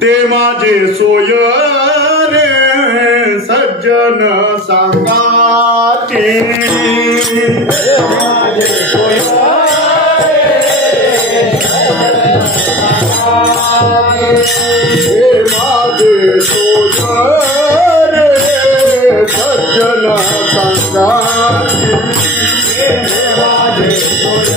ते माझे सोय रे सज्जन सांगाचे माझे सोय हे माझे सोय रे सज्जन सांगाचे माझे सोय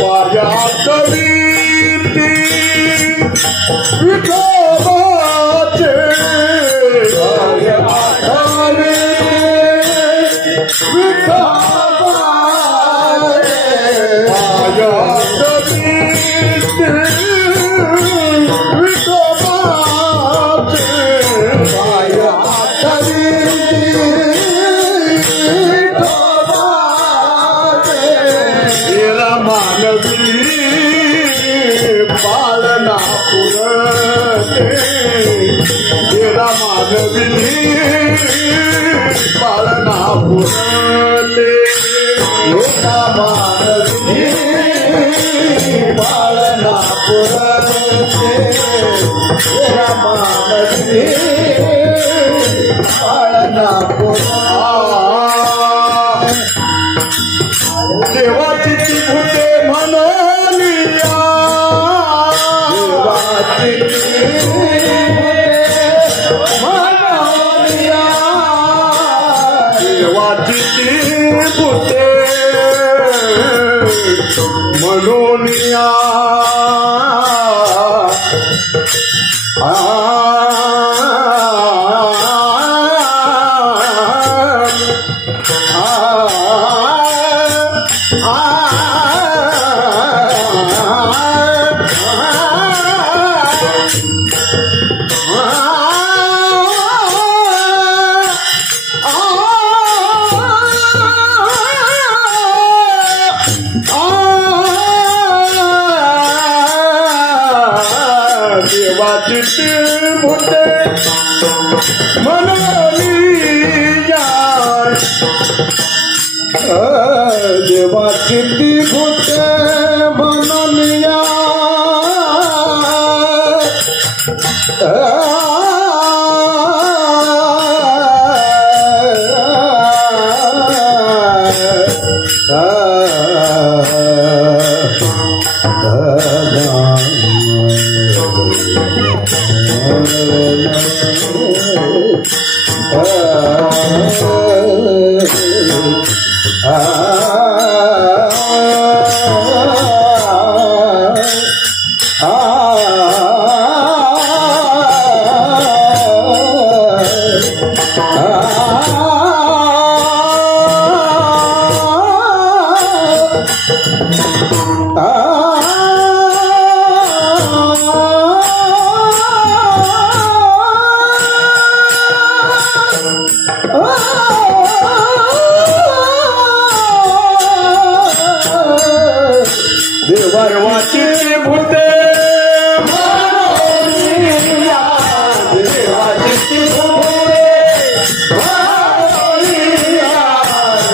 वार्यात वीती विठोबाचे वार्यात विठोबाचे वार्यात वीती विठोबाचे वार्यात मानवी पालना पुरते तेरा मानवी पालना पुरते तेरा मानवी पालना पुरते तेरा मानवी पालना पुरते देवाची ती भूते म्हणलिया देवाची म्हणलिया देवाची ती भूते म्हणलिया देवाची ती भूते म्हणलिया देवाची ती भूते म्हणलिया देवाची ती भूते म्हणलिया देवाची ती भूते म्हणलिया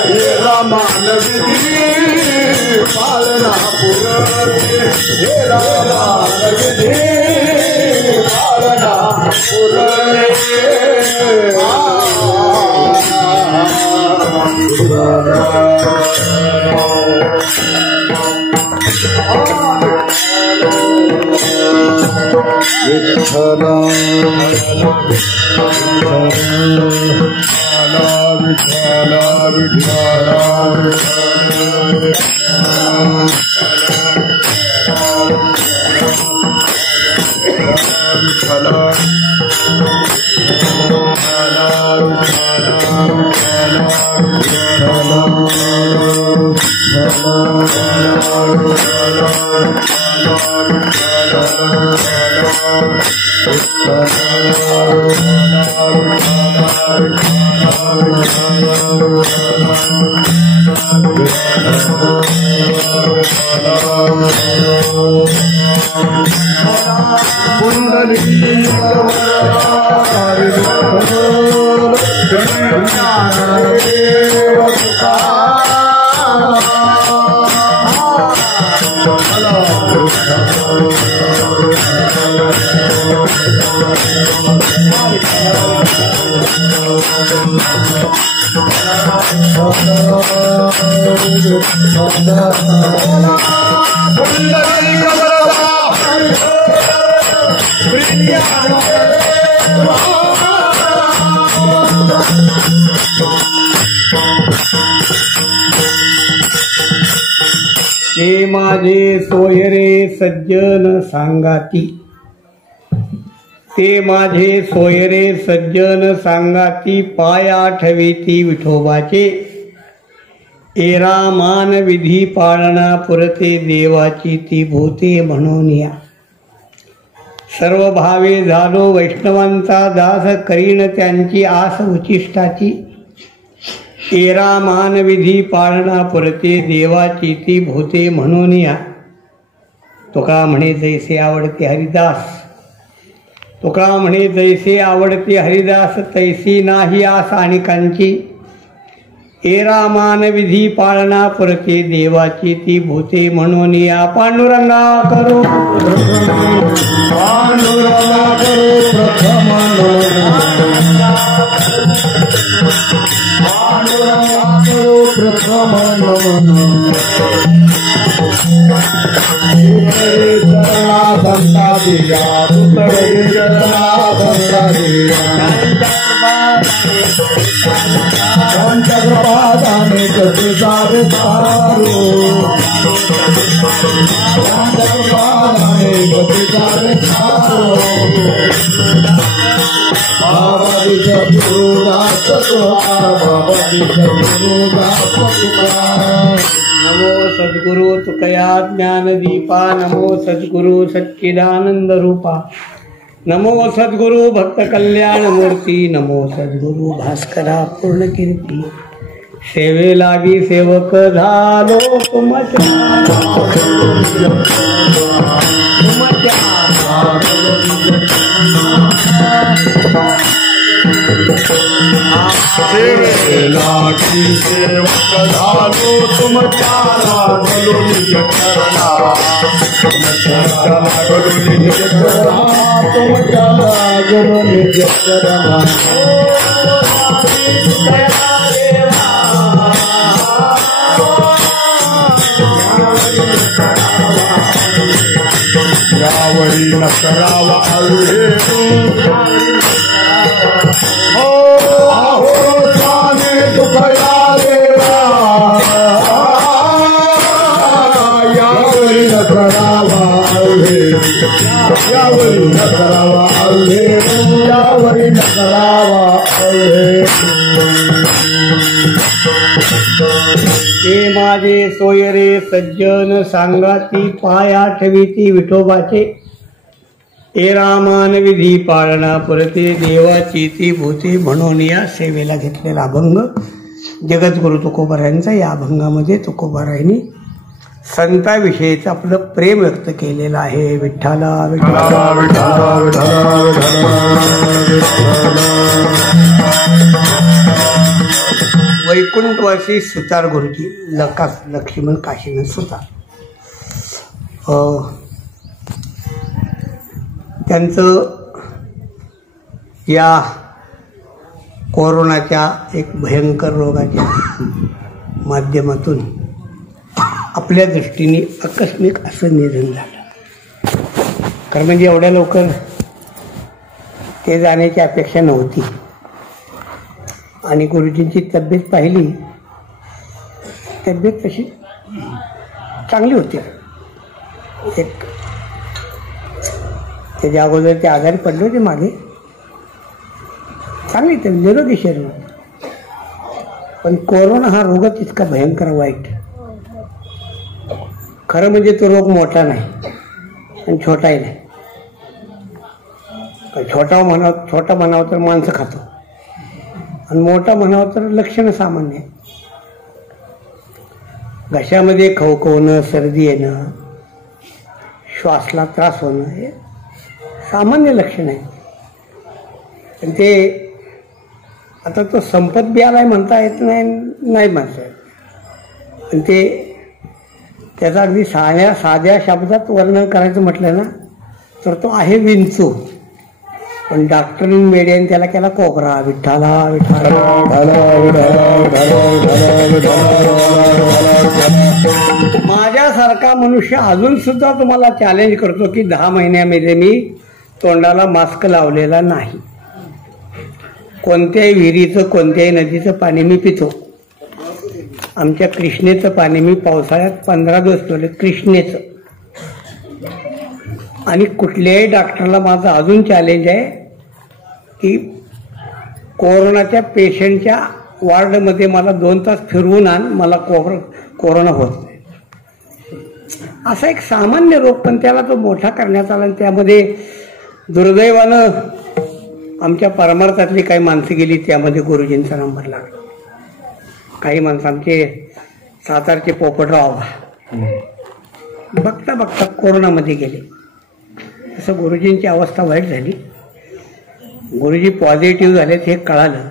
हेरा मानवी पालना पुरते हेरा मानवी पालना पुंडली ते माझे सोयरे सज्जन सांगाती, ते माझे सोयरे सज्जन सांगाती, पाया ठेवीती विठोबाचे, एरा मान विधी पाळणा पुरते देवाची ती भूते म्हणून या. सर्व भावे झालो वैष्णवांचा दास, करीन त्यांची आस उचिष्टाची, एरा मान विधी पाळणा पुरते देवाची ती भूते म्हणून या. तुका म्हणे जैसे आवडते हरिदास, तुका म्हणे जैसे आवडते हरिदास, तैसी नाही आस अनेकांची, एरा मान विधी पाळणा पुरते देवाची ती भूते म्हणून या. पांडुरंगा करो पांडुरंगा करो प्रथम पांडुरंगा करो प्रथम नमन. चरणा दंता दिया पुतळे चरणा दंता दिया, पंचकृपादाने कसे सारे सारो, पंचकृपादाने कसे सारे सारो. बाबाजी सद्गुरुदास तुकारा, बाबाजी सद्गुरुदास तुकारा. नमो सद्गुरु तुकया ज्ञानदीपा, नमो सद्गुरु सच्चिदानंद रूपा, नमो सद्गुरु भक्त कल्याण मूर्ती, नमो सद्गुरु भास्करा पूर्ण कीर्ती. सेवे लागी सेवक झालो तुमच्या, सेवेलागी सेवक झालो तुमच्या, लागलो निज चरणा, लागलो निज चरणा, तुमच्या लागलो निज चरणा. यावरी न करावा अवहेळू, हो आहो स्वामी तुकया देवा, यावरी न करावा अवहेळू, यावरी न करावा अवहेळू, यावरी न करावा अवहेळू. ते माझे सोयरे सज्जन सांगाती, पाया ठेवीती विठोबाचे, एरामान विधी पाळणा पुरते देवाची ती भूते म्हणून या. सेवेला घेतलेला अभंग जगद्गुरु तुकोबारायांचा. या अभंगामध्ये तुकोबारायांनी संताविषयीचं आपलं प्रेम व्यक्त केलेलं आहे. विठ्ठला विठ्ठला विठ्ठला विठ्ठला वैकुंठवासी सुतार गुरुजी, लक्ष्मण काशीनाथ सुतार, त्यांचं या कोरोनाच्या एक भयंकर रोगाच्या माध्यमातून आपल्या दृष्टीने आकस्मिक असं निधन झालं. कारण म्हणजे एवढ्या लवकर ते जाण्याची अपेक्षा नव्हती. आणि गुरुजींची तब्येत पाहिली, तब्येत तशी चांगली होती. एक त्याच्या अगोदर ते आजारी पडले होते मागे, चांगली ते निरोगी शरीर. पण कोरोना हा रोगच इतका भयंकर वाईट. खरं म्हणजे तो रोग मोठा नाही आणि छोटाही नाही. छोटा म्हणावं तर माणसं खातो, आणि मोठा म्हणावं तर लक्षणं सामान्य. घशामध्ये खवखवणं, सर्दी येणं, श्वासला त्रास होणं हे सामान्य लक्षण आहे. पण ते आता तो संपत बी आलाय म्हणता येत नाही म्हणता येत. पण ते त्याचा अगदी साध्या शब्दात वर्णन करायचं म्हटलं ना तर तो आहे विंचू. पण डॉक्टरीन मेडियन त्याला केला कोबरा. विठ्ठला विठ्ठला. माझ्यासारखा मनुष्य अजून सुद्धा तुम्हाला चॅलेंज करतो की 10 महिन्यामध्ये मी तोंडाला मास्क लावलेला नाही. कोणत्याही विहिरीचं कोणत्याही नदीचं पाणी मी पितो. आमच्या कृष्णेचं पाणी मी पावसाळ्यात 15 दिवस पिवले, कृष्णेचं. आणि कुठल्याही डॉक्टरला माझं अजून चॅलेंज आहे की कोरोनाच्या पेशंटच्या वॉर्डमध्ये मला 2 तास फिरवून आण, मला कोरोना होत नाही. असा एक सामान्य रोग, पण त्याला तो मोठा करण्यात आला. आणि त्यामध्ये दुर्दैवानं आमच्या परमार्थातली काही माणसं गेली, त्यामध्ये गुरुजींचा नंबर लागला. काही माणसं आमचे सातारचे पोपटराव बघता बघता कोरोनामध्ये गेले. असं गुरुजींची अवस्था वाईट झाली. गुरुजी पॉझिटिव्ह झालेत हे कळालं.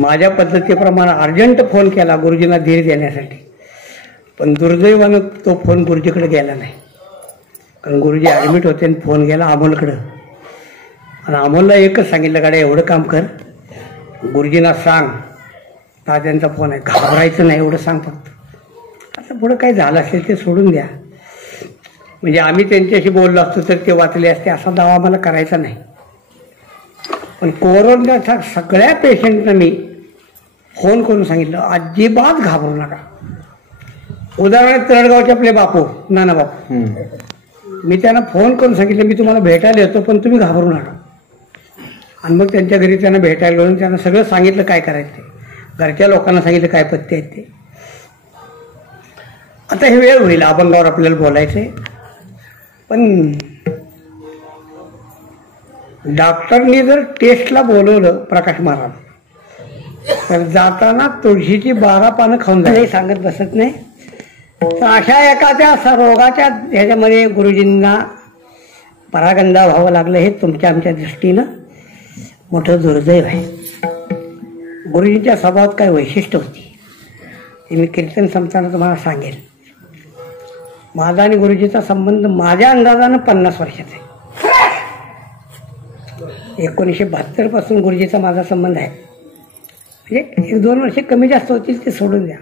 माझ्या पद्धतीप्रमाणे अर्जंट फोन केला गुरुजींना धीर देण्यासाठी, पण दुर्दैवानं तो फोन गुरुजीकडे गेला नाही. कारण गुरुजी ॲडमिट होते आणि फोन गेला अमोलकडं. आणि अमोलला एकच सांगितलं, गाड्या एवढं काम कर, गुरुजींना सांग तात्यांचा फोन आहे, घाबरायचं नाही एवढं सांग फक्त. आता पुढं काही झालं असेल ते सोडून द्या. म्हणजे आम्ही त्यांच्याशी बोललो असतो तर ते वाचले असते असा दावा आम्हाला करायचा नाही. पण कोरोनाच्या सगळ्या पेशंटना मी फोन करून सांगितलं अजिबात घाबरू नका. उदाहरणार्थ तळगावचे आपले बापू, नाना बापू, मी त्यांना फोन करून सांगितलं मी तुम्हाला भेटायला येतो पण तुम्ही घाबरू नका. आणि मग त्यांच्या घरी त्यांना भेटायला गेलो, त्यांना सगळं सांगितलं काय करायचं ते. घरच्या लोकांना सांगितलं काय पत्ते आहेत ते. आता हे वेळ होईल अभंगावर आपल्याला बोलायचंय, पण डॉक्टरनी जर टेस्टला बोलवलं प्रकाश महाराज तर जाताना तुळशीची 12 पानं खाऊन जायला सांगत बसत नाही. तर अशा एखाद्या रोगाच्या ह्याच्यामध्ये गुरुजींना परागंदा व्हावं लागलं हे तुमच्या आमच्या दृष्टीनं मोठं दुर्दैव आहे. गुरुजींच्या स्वभावात काय वैशिष्ट्य होती ते मी कीर्तन संपताना तुम्हाला सांगेल. माझा आणि गुरुजीचा संबंध माझ्या अंदाजानं 50 वर्षाचा आहे. 1972 पासून गुरुजीचा माझा संबंध आहे. म्हणजे 1-2 वर्ष कमी जास्त होतील ते सोडून द्या,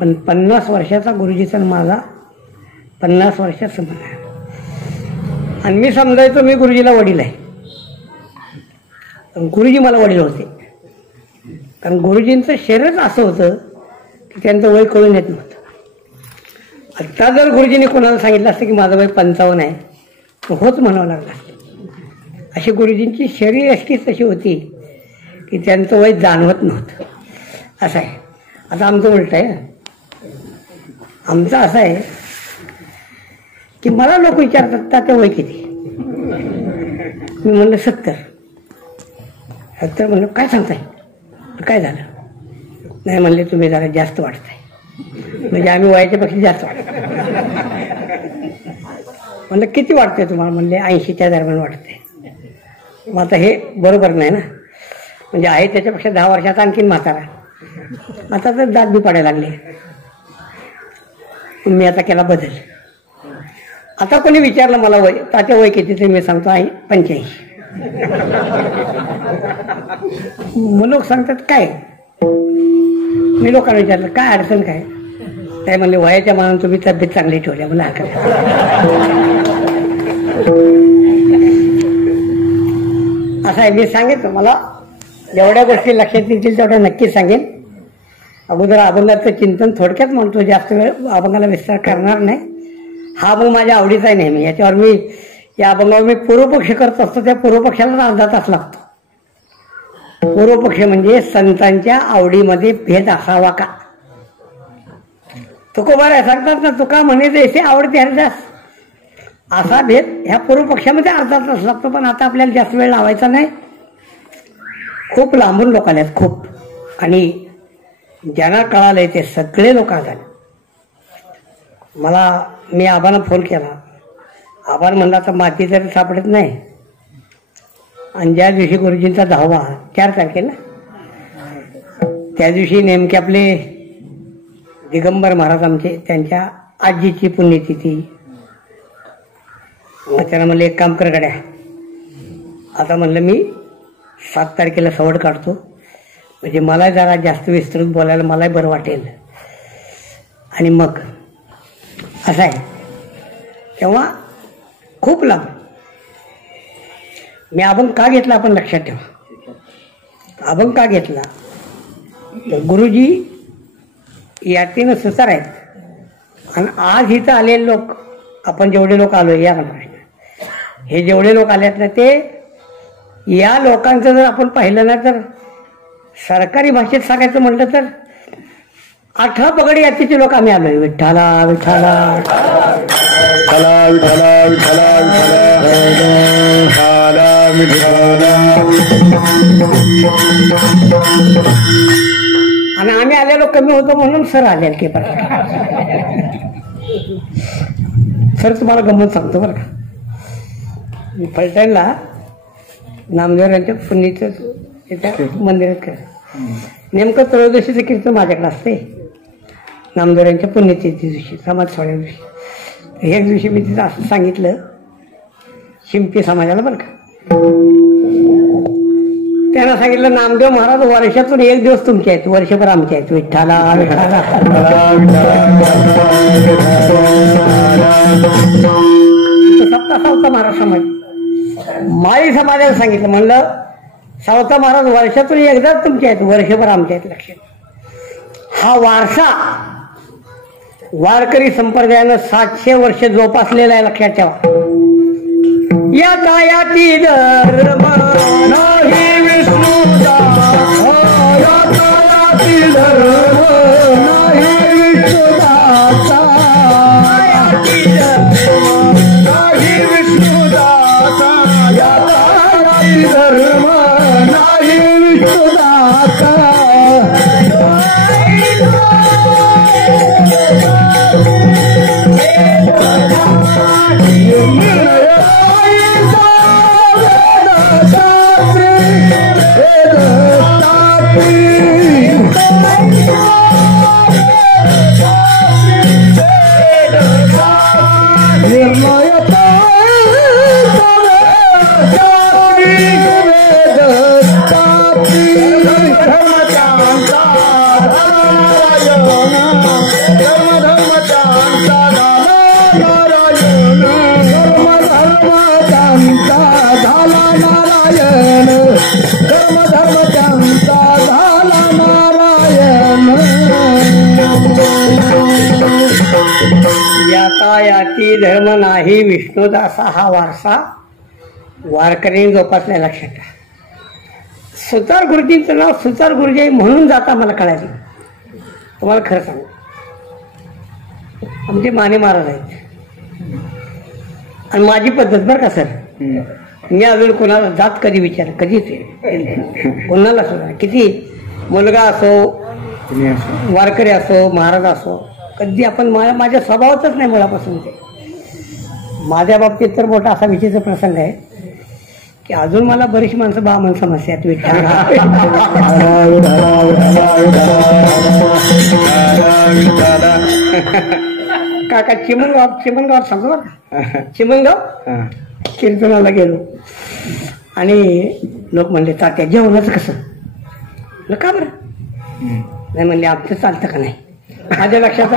पण 50 वर्षाचा गुरुजीचा माझा 50 वर्षात संबंध आहे. आणि मी समजायचो मी गुरुजीला वडील आहे, पण गुरुजी मला वडील होते. कारण गुरुजींचं शरीरच असं होतं की त्यांचं वय कळून येत नव्हतं. आत्ता जर गुरुजींनी कोणाला सांगितलं असतं की माझं वय 55 आहे तर होच म्हणावं लागलं असतं. अशी गुरुजींची शरीर यष्टीच तशी होती की त्यांचं वय जाणवत नव्हतं. असं आहे. आता आमचं उलट आहे. आमचं असं आहे की मला लोक विचारतात तात्या वय किती. मी म्हणलं 70. म्हणलं काय सांगताय, काय झालं. नाही म्हणले तुम्ही जरा जास्त वाटताय. म्हणजे आम्ही वयाच्या पेक्षा जास्त वाटतो. म्हणलं किती वाटतंय तुम्हाला. म्हणले 80च्या दरम्यान वाटतंय. मग आता हे बरोबर नाही ना. म्हणजे आहे त्याच्यापेक्षा 10 वर्षाचा आणखीन म्हातारा. आता तर दात बी पाडायला लागले. मी आता केला बदल. आता कोणी विचारलं मला वय तात्या वय किती ते मी सांगतो 85. मग लोक सांगतात काय. मी लोकांना विचारलं काय अडचण काय. काय म्हणले वयाच्या मानानं तुम्ही तब्येत चांगली ठेवल्या मला हरकत. असं आहे. मी सांगेन मला जेवढ्या गोष्टी लक्षात येतील तेवढ्या नक्की सांगेन. अगोदर अभंगाचं चिंतन थोडक्यात म्हणतो, जास्त वेळ अभंगाला विस्तार करणार नाही. हा अभंग माझ्या आवडीचा आहे नेहमी. याच्यावर मी या अभंगावर मी पूर्वपक्ष करत असतो. त्या पूर्वपक्षाला अर्धा तास लागतो. पूर्वपक्ष म्हणजे संतांच्या आवडीमध्ये भेद असावा का. तुकोबारा सांगतात ना, तुका म्हणे जैसे आवडते हरिदास. असा भेद ह्या पूर्वपक्षामध्ये अर्धा तास लागतो. पण आता आपल्याला जास्त वेळ लावायचा नाही. खूप लांबून लोक आल्यात खूप. आणि ज्यांना कळालंय ते सगळे लोक आले. मी आबांना फोन केला. आबान म्हणला तर माती तरी सापडत नाही. आणि ज्या दिवशी गुरुजींचा 10वा 4 तारखेला त्या दिवशी नेमके आपले दिगंबर महाराज आमचे त्यांच्या आजीची पुण्यतिथी. त्याला म्हणलं एक काम कर गड्या, आता म्हणलं मी 7 तारखेला सवड काढतो, म्हणजे मला जरा जास्त विस्तृत बोलायला मलाही बरं वाटेल. आणि मग असं आहे, तेव्हा खूप लांब मी अभंग का घेतला आपण लक्षात ठेवा. अभंग का घेतला तर गुरुजी यातीनं सुतार आहेत, आणि आज इथं आलेले लोक, आपण जेवढे लोक आलो या म्हणा, हे जेवढे लोक आलेत ना, ते या लोकांचं जर आपण पाहिलं ना, तर सरकारी भाषेत सांगायचं म्हटलं तर 18 पगडी यातीचे लोक आम्ही आलोय. विठ्ठला विठ्ठला विठ्ठला विठ्ठला विठ्ठला आणि आम्ही आलेलो कमी होतो म्हणून सर आले की सर तुम्हाला गंमत सांगतो बरं का. मी फलटणला नामदेवरांच्या पुण्यचं तिथं मंदिरात कर, नेमकं त्रयोदशीचं कीर्तन माझ्याकडे असते, नामदेवरांच्या पुण्यतिथी दिवशी, समाज सोहळ्या दिवशी. एक दिवशी मी तिथं असं सांगितलं शिंपी समाजाला बरं का. त्यांना सांगितलं नामदेव महाराज वर्षातून एक दिवस तुमचे आहेत, वर्षभर आमचे आहेत. विठ्ठला विठ्ठला सप्ता सावता महाराज समाज, माळी समाजाला सांगितलं, म्हणलं सावता महाराज वर्षातून एकदाच तुमचे आहेत, वर्षभर आमचे आहेत. लक्षात, हा वारसा वारकरी संप्रदायानं 700 वर्ष जोपासलेला आहे. लक्षात ठेवा. या कायाती धर्म नाही विष्णुदास, या कायाती धर्म नाही विष्णुदास, नाही विष्णुदास, या कायाती धर्म नाही विष्णुदास. याती धर्म नाही विष्णुदासा हा वारसा वारकऱ्यांनी जोपासला. लक्षात घ्या. सुतार गुरुजींचं नाव सुतार गुरुजी म्हणून जाता मला कळायचं. तुम्हाला खरं सांगू, आमचे माने महाराज आहेत आणि माझी पद्धत बरं का सर, मी अजून कोणाला जात कधी विचार कधीच कोणाला सुद्धा, किती मुलगा असो वारकरी असो महाराज असो, कधी आपण माझ्या स्वभावातच नाही मुळापासून. ते माझ्या बाबतीत तर मोठा असा विचित्र प्रसंग आहे की अजून मला बरीच माणसं बामण समस्या काका चिमणगाव सांगतो बघा. चिमणगाव कीर्तनाला गेलो आणि लोक म्हणले तात्या जेवणाचं कसं, का बरं नाही म्हणले आमचं चालतं का नाही. माझ्या लक्षात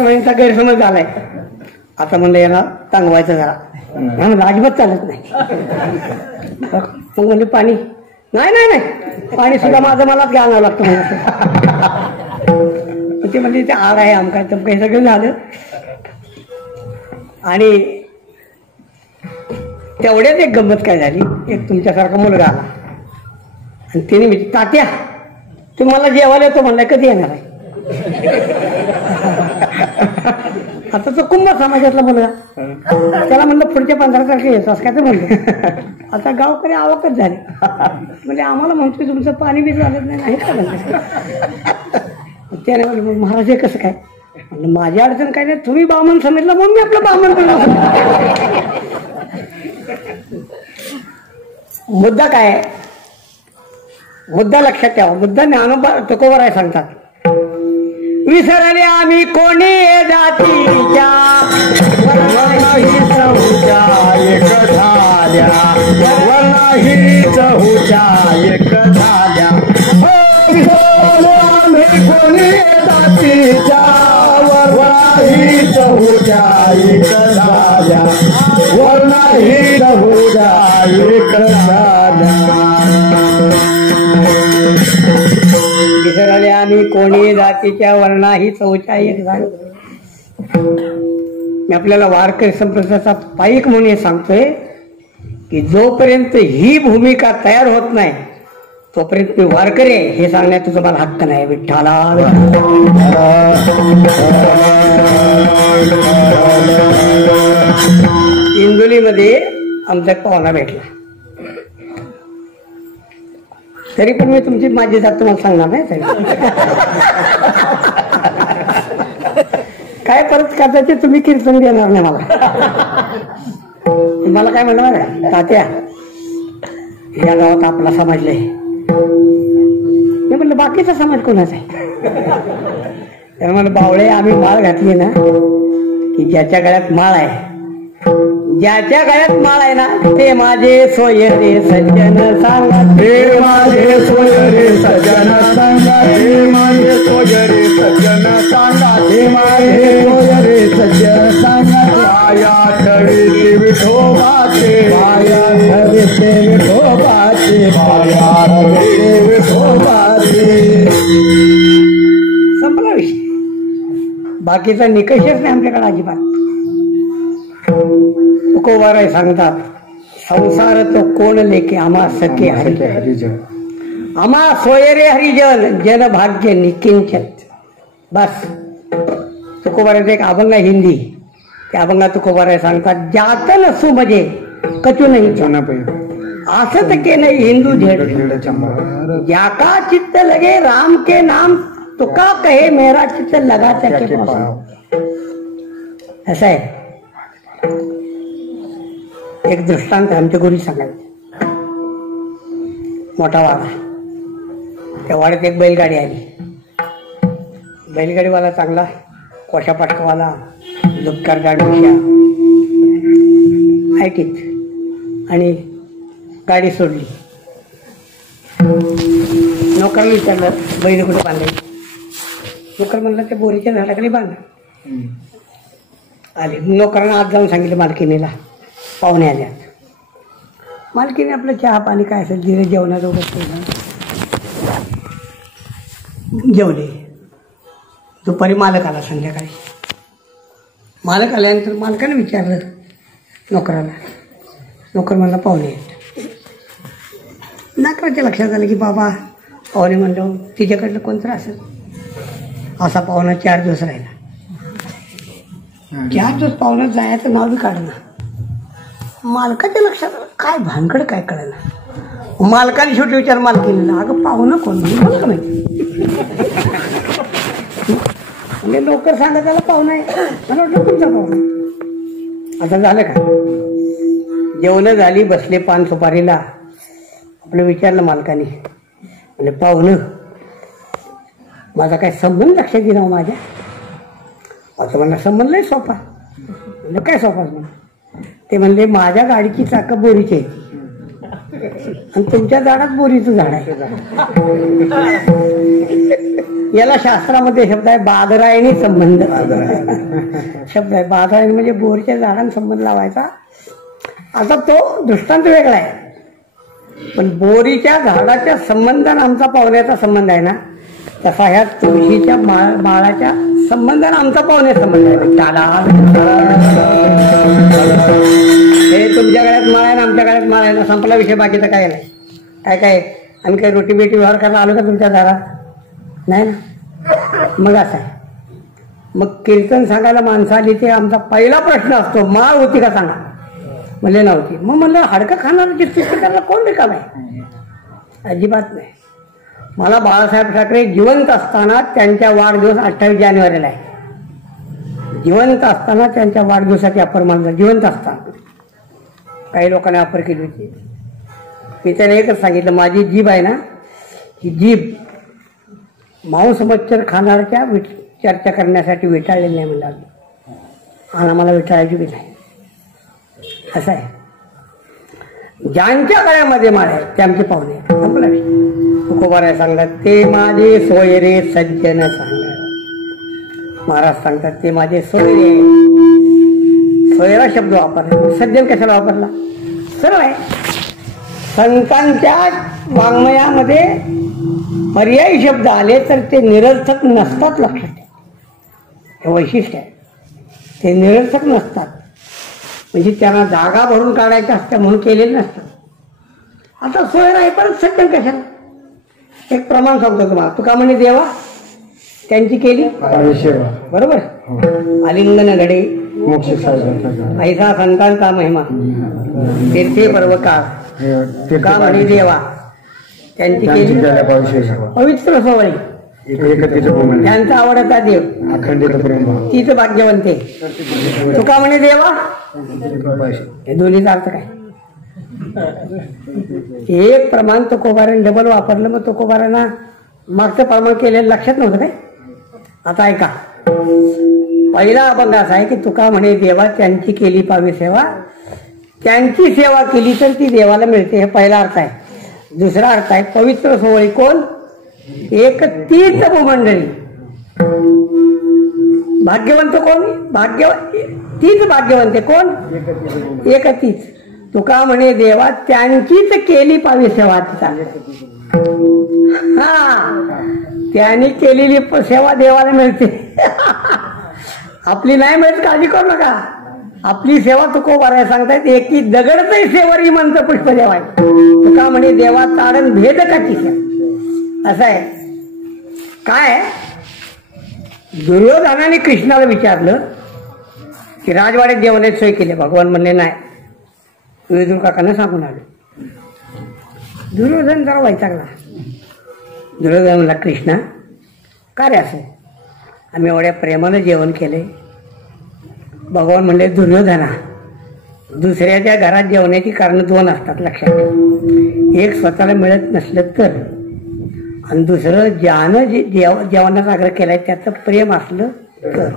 यांचा गैरसमज झालाय. आता म्हणलं याला टांगवायचं जरा, म्हणलं अजिबात चालत नाही. मग म्हणजे पाणी नाही नाही नाही पाणी सुद्धा माझं मलाच घ्यावं लागतं म्हणजे. ते म्हणजे ते आड आहे आमका तमका हे सगळं झालं. आणि तेवढ्याच एक गंमत काय झाली, एक तुमच्यासारखा मुलगा आला आणि तिने मी तात्या तुम्हाला जेवायला येतो म्हणलाय, कधी येणार आहे. आता तो कुंभ समाजातला मुलगा, त्याला म्हणलं पुढच्या 15 तारखेला येतोस काय ते म्हणलं. आता गावकरी आवकच झाले, म्हणजे आम्हाला म्हणतोय तुमचं पाणी बी चालत नाही का म्हणलं. त्याने म्हणलं महाराज हे कसं काय म्हणलं, माझी अडचण काय नाही, तुम्ही बामण समजला म्हणून मी आपलं बामण करतो. मुद्दा काय आहे, मुद्दा लक्षात ठेवा. मुद्दा ज्ञानोबा तुकोबर आहे सांगतात. विसरले आम्ही कोणी जातीच्या झाल्या वर्ण हीच होत्या एक झाल्या कोणी जातीच्या वर्ण हीच होत्या एक झाल्या वर्ण हीच होत्या एक झाल्या विसरले आम्ही कोणी जातीच्या वर्णाही चौच्या एक झालो. मी आपल्याला वारकरी संप्रदायाचा पाईक म्हणून हे सांगतोय की जोपर्यंत ही भूमिका तयार होत नाही तोपर्यंत मी वारकरी आहे हे सांगण्यात तुम्हाला हक्क नाही. विठ्ठला इंदोलीमध्ये आमचा पाहुणा भेटला, तरी पण मी तुमची माझी जात तुम्हाला सांगणार नाही. काय परत कदाचित तुम्ही कीर्तन देणार नाही मला काय म्हणणार का तात्या या गावात आपला समाज लय. मी म्हणलं बाकीचा समाज कोणाचा आहे? तर म्हणलं बावळे आम्ही माळ घातली ना की ज्याच्या गळ्यात माळ आहे ज्याच्या गळ्यात माळ आहे ना ते माझे सोयरे सज्जन सांगा हे माझे सोयरे सज्जन सांगा हे माझे सोयरे सज्जन सांगा हे माझे सोयरे सज्जन सांगा पाया ठरते विठोबाचे पाया ठरते विठोबाचे पाया ठरते विठोबाचे. संपला विषय. बाकीचा निकषच नाही आमच्याकडे अजिबात. तुकोबाराय सांगतात संसार तो कोण लेके आम्हा सखे हरिजन आम्हा सोयरे हरिजन जन भाग्य निकिंचत. बस तुकोबारायचं एक अभंग आहे हिंदी. त्या अभंगात तुकोबाराय सांगतात जात नसू म्हणजे कचू नाही असत के नाही हिंदू झेड ज्याका चित्त लगे राम के नाम तुका कहे मेरा चित्त लगा त्याचे असं आहे. एक दृष्टांत आमच्या गुरु सांगायचे. मोठा वाडा, त्या वाड्यात एक बैलगाडी आली. बैलगाडीवाला चांगला कोशा पाटकावाला दुपकार गाडूच्या ऐकीत आणि गाडी सोडली. नोकराला विचारलं बैल कुठे बांधायची. नोकर म्हणलं ते बोरीच्या झाडाखाली बांधा. आले नोकरांना आज जाऊन सांगितलं मालकीनीला पाहुणे आल्यात. मालकीने आपलं चहा पाणी काय असेल दिलं जेवणाचं बसलं जेवले. दुपारी मालक आला संध्याकाळी. मालक आल्यानंतर मालकाने विचारलं नोकराला. नोकर म्हणला पाहुणे आहेत. नाकराच्या लक्षात आलं की बाबा पाहुणे म्हणलं तिच्याकडलं कोणतं असेल. असा पाहुणा 4 दिवस राहिला. 4 दिवस पाहुणा जायचं नाव बी काढणं. मालकाच्या लक्षात काय भानगड काय कळलं. मालकाने शेवटी विचार मालकीला अगं पाहुणं कोण मला माहिती. म्हणजे लवकर सांगा त्याला पाहुणा आहे. मला वाटलं तुमचा पाहुणा. आता झालं का जेवणं झाली बसले पान सुपारीला. आपलं विचारलं मालकाने म्हणजे पाहुणं माझा काय संबंध लक्षात घेणं माझ्या. असं म्हणलं संबंध नाही सोपा. म्हणजे काय सोपा ते म्हणले माझ्या गाडीची चाकं बोरीची आहे आणि तुमच्या झाडात बोरीचं झाड आहे. याला शास्त्रामध्ये शब्द आहे बादरायणी संबंध शब्द आहे. बादरायणी म्हणजे बोरीच्या झाडांना संबंध लावायचा. आता तो दृष्टांत वेगळा आहे पण बोरीच्या झाडाच्या संबंधाने आमचा पाहुण्याचा संबंध आहे ना तसा ह्या तुळशीच्या माळाच्या संबंधाने आमचा पाहुण्याचा संबंध आहे. त्याला हे तुमच्या गळ्यात माळ आहे ना आमच्या गळ्यात माळ आहे ना संपला विषय. बाकीचा काय नाही. काय काय आम्ही काही रोटी बेटी व्यवहार करायला आलो का तुमच्या दारात नाही ना. मग असं आहे. मग कीर्तन सांगायला माणसं आली ते आमचा पहिला प्रश्न असतो माळ होती का सांगा. म्हणले नव्हती. मग म्हणलं हाडकं खाणार त्याला कोण रिकाम आहे. अजिबात नाही. मला बाळासाहेब ठाकरे जिवंत असताना त्यांच्या वाढदिवस 28 जानेवारीला आहे. जिवंत असताना त्यांच्या वाढदिवसाची अपर मानला. जिवंत असताना काही लोकांनी अपर केली होती. मी त्याने एकच सांगितलं माझी जीभ आहे ना ही जीभ मांस मच्छर खाणाऱ्याच्या चर्चा करण्यासाठी विटाळलेली नाही म्हणलं. आणि आम्हाला विटाळायची बी नाही. असं आहे. ज्यांच्या गळ्यामध्ये माळ आहे ते आमचे पाहुणे आहेत. संपला विषय. तुकोबाराय सांगतात ते माझे सोयरे सज्जन सांगतात. महाराज सांगतात ते माझे सोयरे. सोयरा शब्द वापरला, सज्जन कशाला वापरला? सरळ आहे. संतांच्या वाङ्मयामध्ये पर्यायी शब्द आले तर ते निरर्थक नसतात. लक्षात ठेवा, हे वैशिष्ट्य आहे. ते निरर्थक नसतात, म्हणजे त्यांना जागा भरून काढायच्या असत्या म्हणून केलेले नसतात. आता सोयरा आहे परत सज्जन कशाला? एक प्रमाण सांगतो तुम्हाला. तुका म्हणे देवा त्यांची केली बरोबर. आलिंगन घडे ऐसा संतांचा महिमा तीर्थे पर्वकाळ. तुका म्हणे देवा त्यांची केली पवित्र सोवळी. त्यांचा आवडता देव तीच भाग्यवंते. तुका म्हणे देवा हे दोन्हीचा अर्थ काय? एक प्रमाण तुकोबाराने डबल वापरलं, मग तुकोबारांना मागचं प्रमाण केलेलं लक्षात नव्हतं काय? आता ऐका, पहिला अभंग असा आहे की तुका म्हणे देवा त्यांची केली पावी सेवा. त्यांची सेवा केली तर ती देवाला मिळते, हे पहिला अर्थ आहे. दुसरा अर्थ आहे पवित्र सोवळी. कोण? एक तीच भूमंडळी. भाग्यवंत कोण? तीच भाग्यवंते. कोण? एक तीच. तुका म्हणे देवा त्यांचीच केली पावी सेवा. हा, त्यांनी केलेली सेवा देवाला मिळते. आपली नाही मिळत, काळजी करू नका. आपली सेवा तुकोबाराय सांगतायत एकी दगडतही सेवरी मंत्र पुष्प देवाय. तुका म्हणे देवा तारण भेद काची सेवा. असं आहे. काय दुर्योधनाने कृष्णाला विचारलं की राजवाड्यात जेवणाची सोय केली. भगवान म्हणले नाही, विदुर काकांना सांगून आलो. दुर्योधन जरा वैतागला. दुर्योधन म्हणला कृष्णा काय रे असं? आम्ही एवढ्या प्रेमानं जेवण केले. भगवान म्हणले दुर्योधना दुसऱ्याच्या घरात जेवण्याची कारण दोन असतात लक्षात ठेव. एक स्वतःला मिळत नसलं तर, आणि दुसरं ज्यानं जेवणाचा आग्रह केलाय त्याचं प्रेम असलं तर.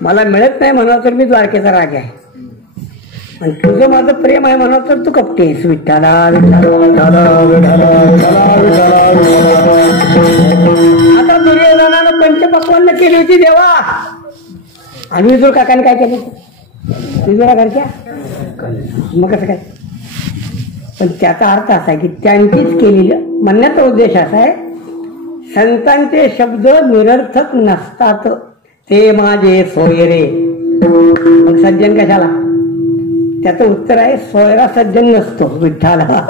मला मिळत नाही म्हणावं तर मी द्वारकेचा राजा आहे, आणि तुझं माझं प्रेम आहे म्हणावं तर तू कपटेस. विठ्ठला आता दुर्योधनानं पंचपक्वान्न केली होती देवा, आणि विदुर काकाने काय केलं? विदुरा घरच्या मग कसं काय? पण त्याचा अर्थ असा आहे की त्यांचीच केलेली. म्हणण्याचा उद्देश असा आहे संतांचे शब्द निरर्थक नसतात. ते माझे सोयरे. मग सज्जन कशाला? त्याचं उत्तर आहे सोयरा सज्जन नसतो. विठ्ठला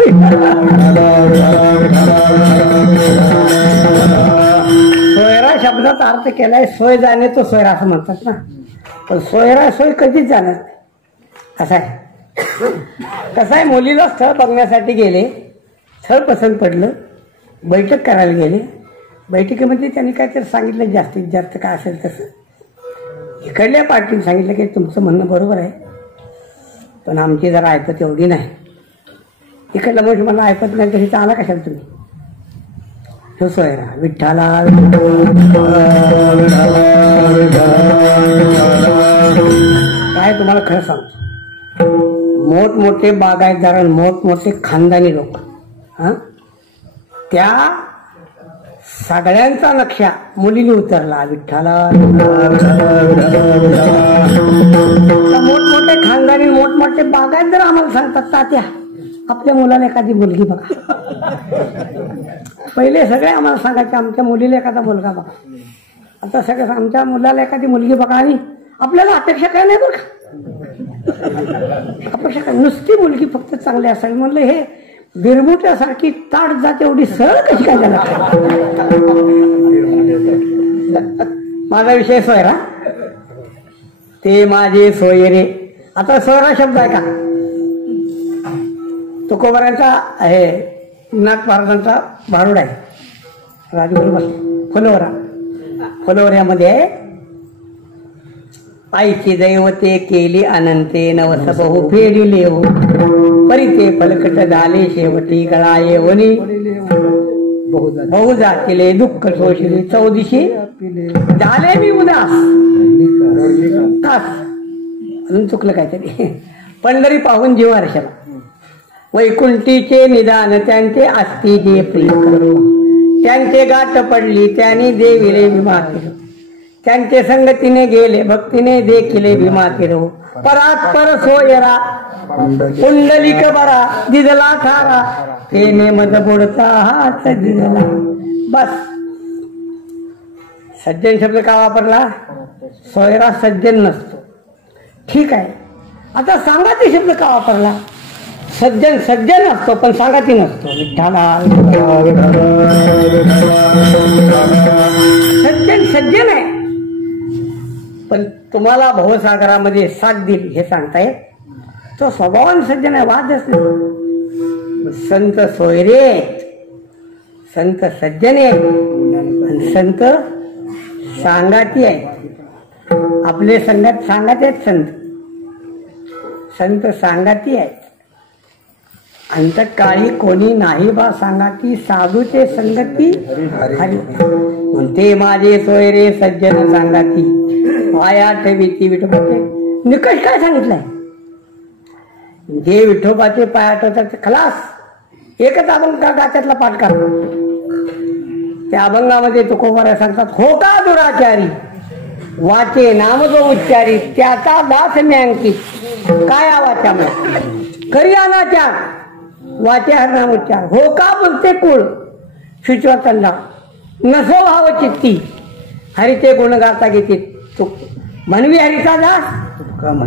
सोयरा शब्दाचा अर्थ केलाय सोय जाणे, तो सोयरा असं म्हणतात ना. पण सोयरा सोय कधीच जाणार नाही. असं आहे. कसं आहे, मुलीला स्थळ बघण्यासाठी गेले, स्थळ पसंत पडलं, बैठक करायला गेले. बैठकीमध्ये त्यांनी काहीतरी सांगितलं जास्तीत जास्त काय असेल तसं. इकडल्या पार्टीने सांगितलं की तुमचं म्हणणं बरोबर आहे, पण आमची जरा ऐपत एवढी नाही. इकडला मग मला ऐपत नाही तरी चांगला कशाला तुम्ही? तो सोयरा. विठ्ठला काय तुम्हाला खरं सांगतो, मोठमोठे बागायतदार, मोठमोठे खानदानी लोक, त्या सगळ्यांचा लक्ष मुलीने उतरला. विठ्ठला मोठमोठे खानदानी मोठमोठे बागायतदार आम्हाला सांगतात तात्या आपल्या मुलाला एखादी मुलगी बघा. पहिले सगळे आम्हाला सांगायचे आमच्या मुलीला एखादा मुलगा बघा. आता सगळं आमच्या मुलाला एखादी मुलगी बघा, आणि आपल्याला अपेक्षा काय नाही बरं का? अपेक्षा काय? नुसती मुलगी फक्त चांगली असावी. म्हणलं हे बिरमुट्यासारखी ताट जात एवढी सरळ कशी काय झाला? माझा विषय सोयरा. ते माझे सोयरे. आता सोयरा शब्द आहे का? तुकोबारांचा आहे, नाथ महाराजांचा भारुड आहे, राजगुरू बसले फुलवरा. फुलवऱ्यामध्ये आईची दैवते केली अनंते, नवस बहु फेडिले हो परिते फलकट झाले शेवटी गळा येवनी. बहु जातीले दुःख शोषले चौदिशी झाले मी उदास. अजून चुकलं काहीतरी. पंढरी पाहून जीव हर्षला. वैकुंठीचे निदान त्यांचे असती जे प्रिय करो, त्यांचे गाठ पडली त्यांनी देविले भीमा केलो, त्यांचे संगतीने गेले भक्तीने देखिले भीमा केलो, परात्पर सोयरा पुंडलिक बरा दिदला ठारा, तेने मद बुडता हात दिदला. बस. सज्जन शब्द का वापरला? सोयरा सज्जन नसतो. ठीक आहे. आता सांगाती शब्द का वापरला? सज्जन सज्जन असतो पण सांगाती नसतो. विठ्ठला सज्जन सज्जन आहे पण तुम्हाला भवसागरामध्ये साथ दिली हे सांगताय. तो स्वभावान सज्जन आहे, वादच नाही. संत सोयरे आहेत, संत सज्जन आहेत आणि संत सांगाती आहेत. आपले संगत सांगाते आहेत, संत संत सांगाती आहेत. अंतकाळी कोणी नाही बा सांगाती, साधूचे संगती हरी. म्हणते माझे सोयरे सज्जन सांगाती, पाया ठेवीती विठोबाचे. निकष काय सांगितलाय? जे विठोबाचे पाया ठेवतात खलास. एकच अभंग गात्यातला पाठ करतो. त्या अभंगामध्ये तुकोबाराय सांगतात, हो का दुराचारी वाचे नाम जो उच्चारी, त्याचा दास मी अंकित. काय वाचा करी अनाचार, वाचे हर नाम उच्चार. हो का बोलते कुळ सुचवा तंडा, नसो भाव चित्ती हरिते गुण गाता घेते. तू म्हणवी हरिचा दास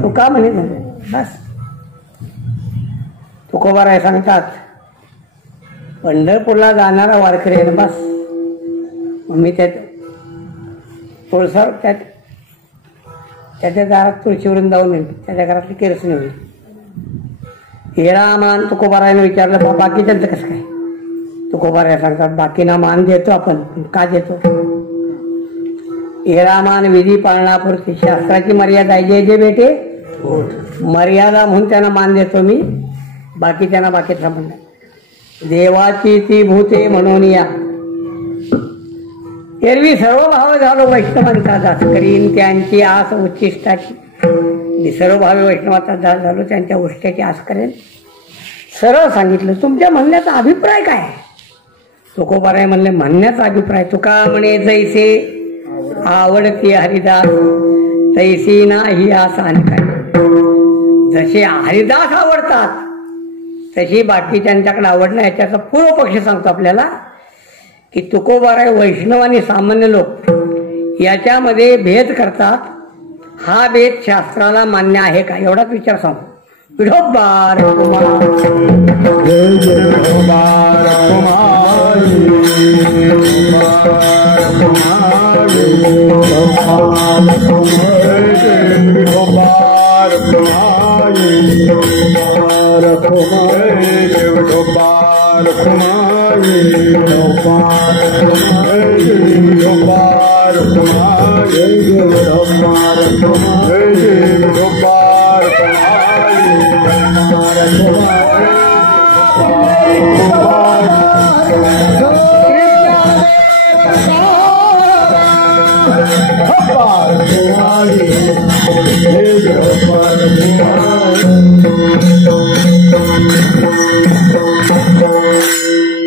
तू का म्हणे. बस. तुकोबाराय सांगतात, पंढरपूरला जाणारा वारकरी आहे. बस. मी त्यात तुळसा त्याच्या दारात तुळशीवरून जाऊन येईल, त्याच्या घरातली केरसणी होईल. हेरा मान तुकोबारायनं विचारलं, बाकीच्यांचं कसं काय? तुकोबाराय सांगतात, बाकीना मान देतो आपण, का देतो? हेरा मान विधी पाळण्यापुरती, शास्त्राची मर्यादा आहे. जे जे बेटे मर्यादा म्हणून त्यांना मान देतो मी, बाकी त्यांना बाकीचा म्हणणार. देवाची ती भूते म्हणून या, एरवी सर्व भाव झालो वैष्णवांचा दास करीन, त्यांची आस उच्चिष्टाची. सर्व भावी वैष्णवाचा दास झालो, त्यांच्या उष्टाची आस करेन. सरळ सांगितलं. तुमच्या म्हणण्याचा अभिप्राय काय? तुकोबाराय म्हणले, म्हणण्याचा अभिप्राय तुका म्हणे, जैसे आवडते हरिदास तैसी नाही आस आणि काय. जसे हरिदास आवडतात तशी बाकी त्यांच्याकडे आवडणं. याच्याचा पूर्व पक्ष सांगतो आपल्याला की तुकोबाराय वैष्णव आणि सामान्य लोक याच्यामध्ये भेद करतात. हा भेद शास्त्राला मान्य आहे का? एवढाच विचार सांगतो. विठोबार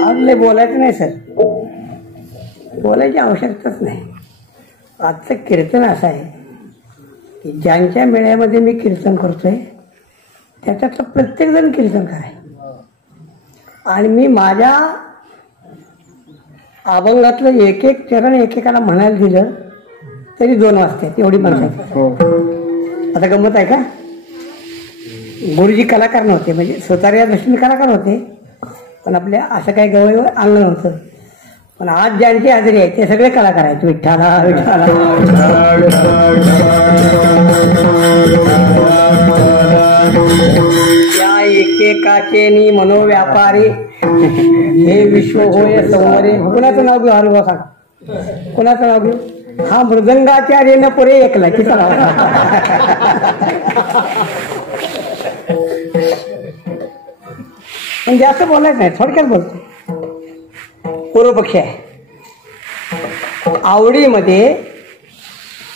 आपले बोलायचं नाही सर, बोलायची आवश्यकताच नाही. आजचं कीर्तन असं आहे की ज्यांच्या मेळ्यामध्ये मी कीर्तन करतोय त्याच्यातलं प्रत्येक जण कीर्तनकार आहे. आणि मी माझ्या अभंगातलं एक एक चरण एकेकाला म्हणायला दिलं तरी 2 वाजतात, एवढी माणसं. आता गंमत आहे का? गुरुजी कलाकार नव्हते, म्हणजे स्वतः या दृष्टीने कलाकार होते, पण आपल्या असं काही गवळीवर आणलं नव्हतं. पण आज ज्यांची हजेरी आहे ते सगळे कलाकार आहेत. विठ्ठला विठ्ठला. या एकेकाचे नि मनोव्यापारी हे विश्व होय संवरे. कुणाचं नाव घेऊ? हरवा सांग, कुणाचं नाव घेऊ? हा मृदंगाचार्य न पुरे ऐकला की चला. पण जास्त बोलायचं नाही, थोडक्यात बोलतो. पूर्वपक्ष आहे. आवडीमध्ये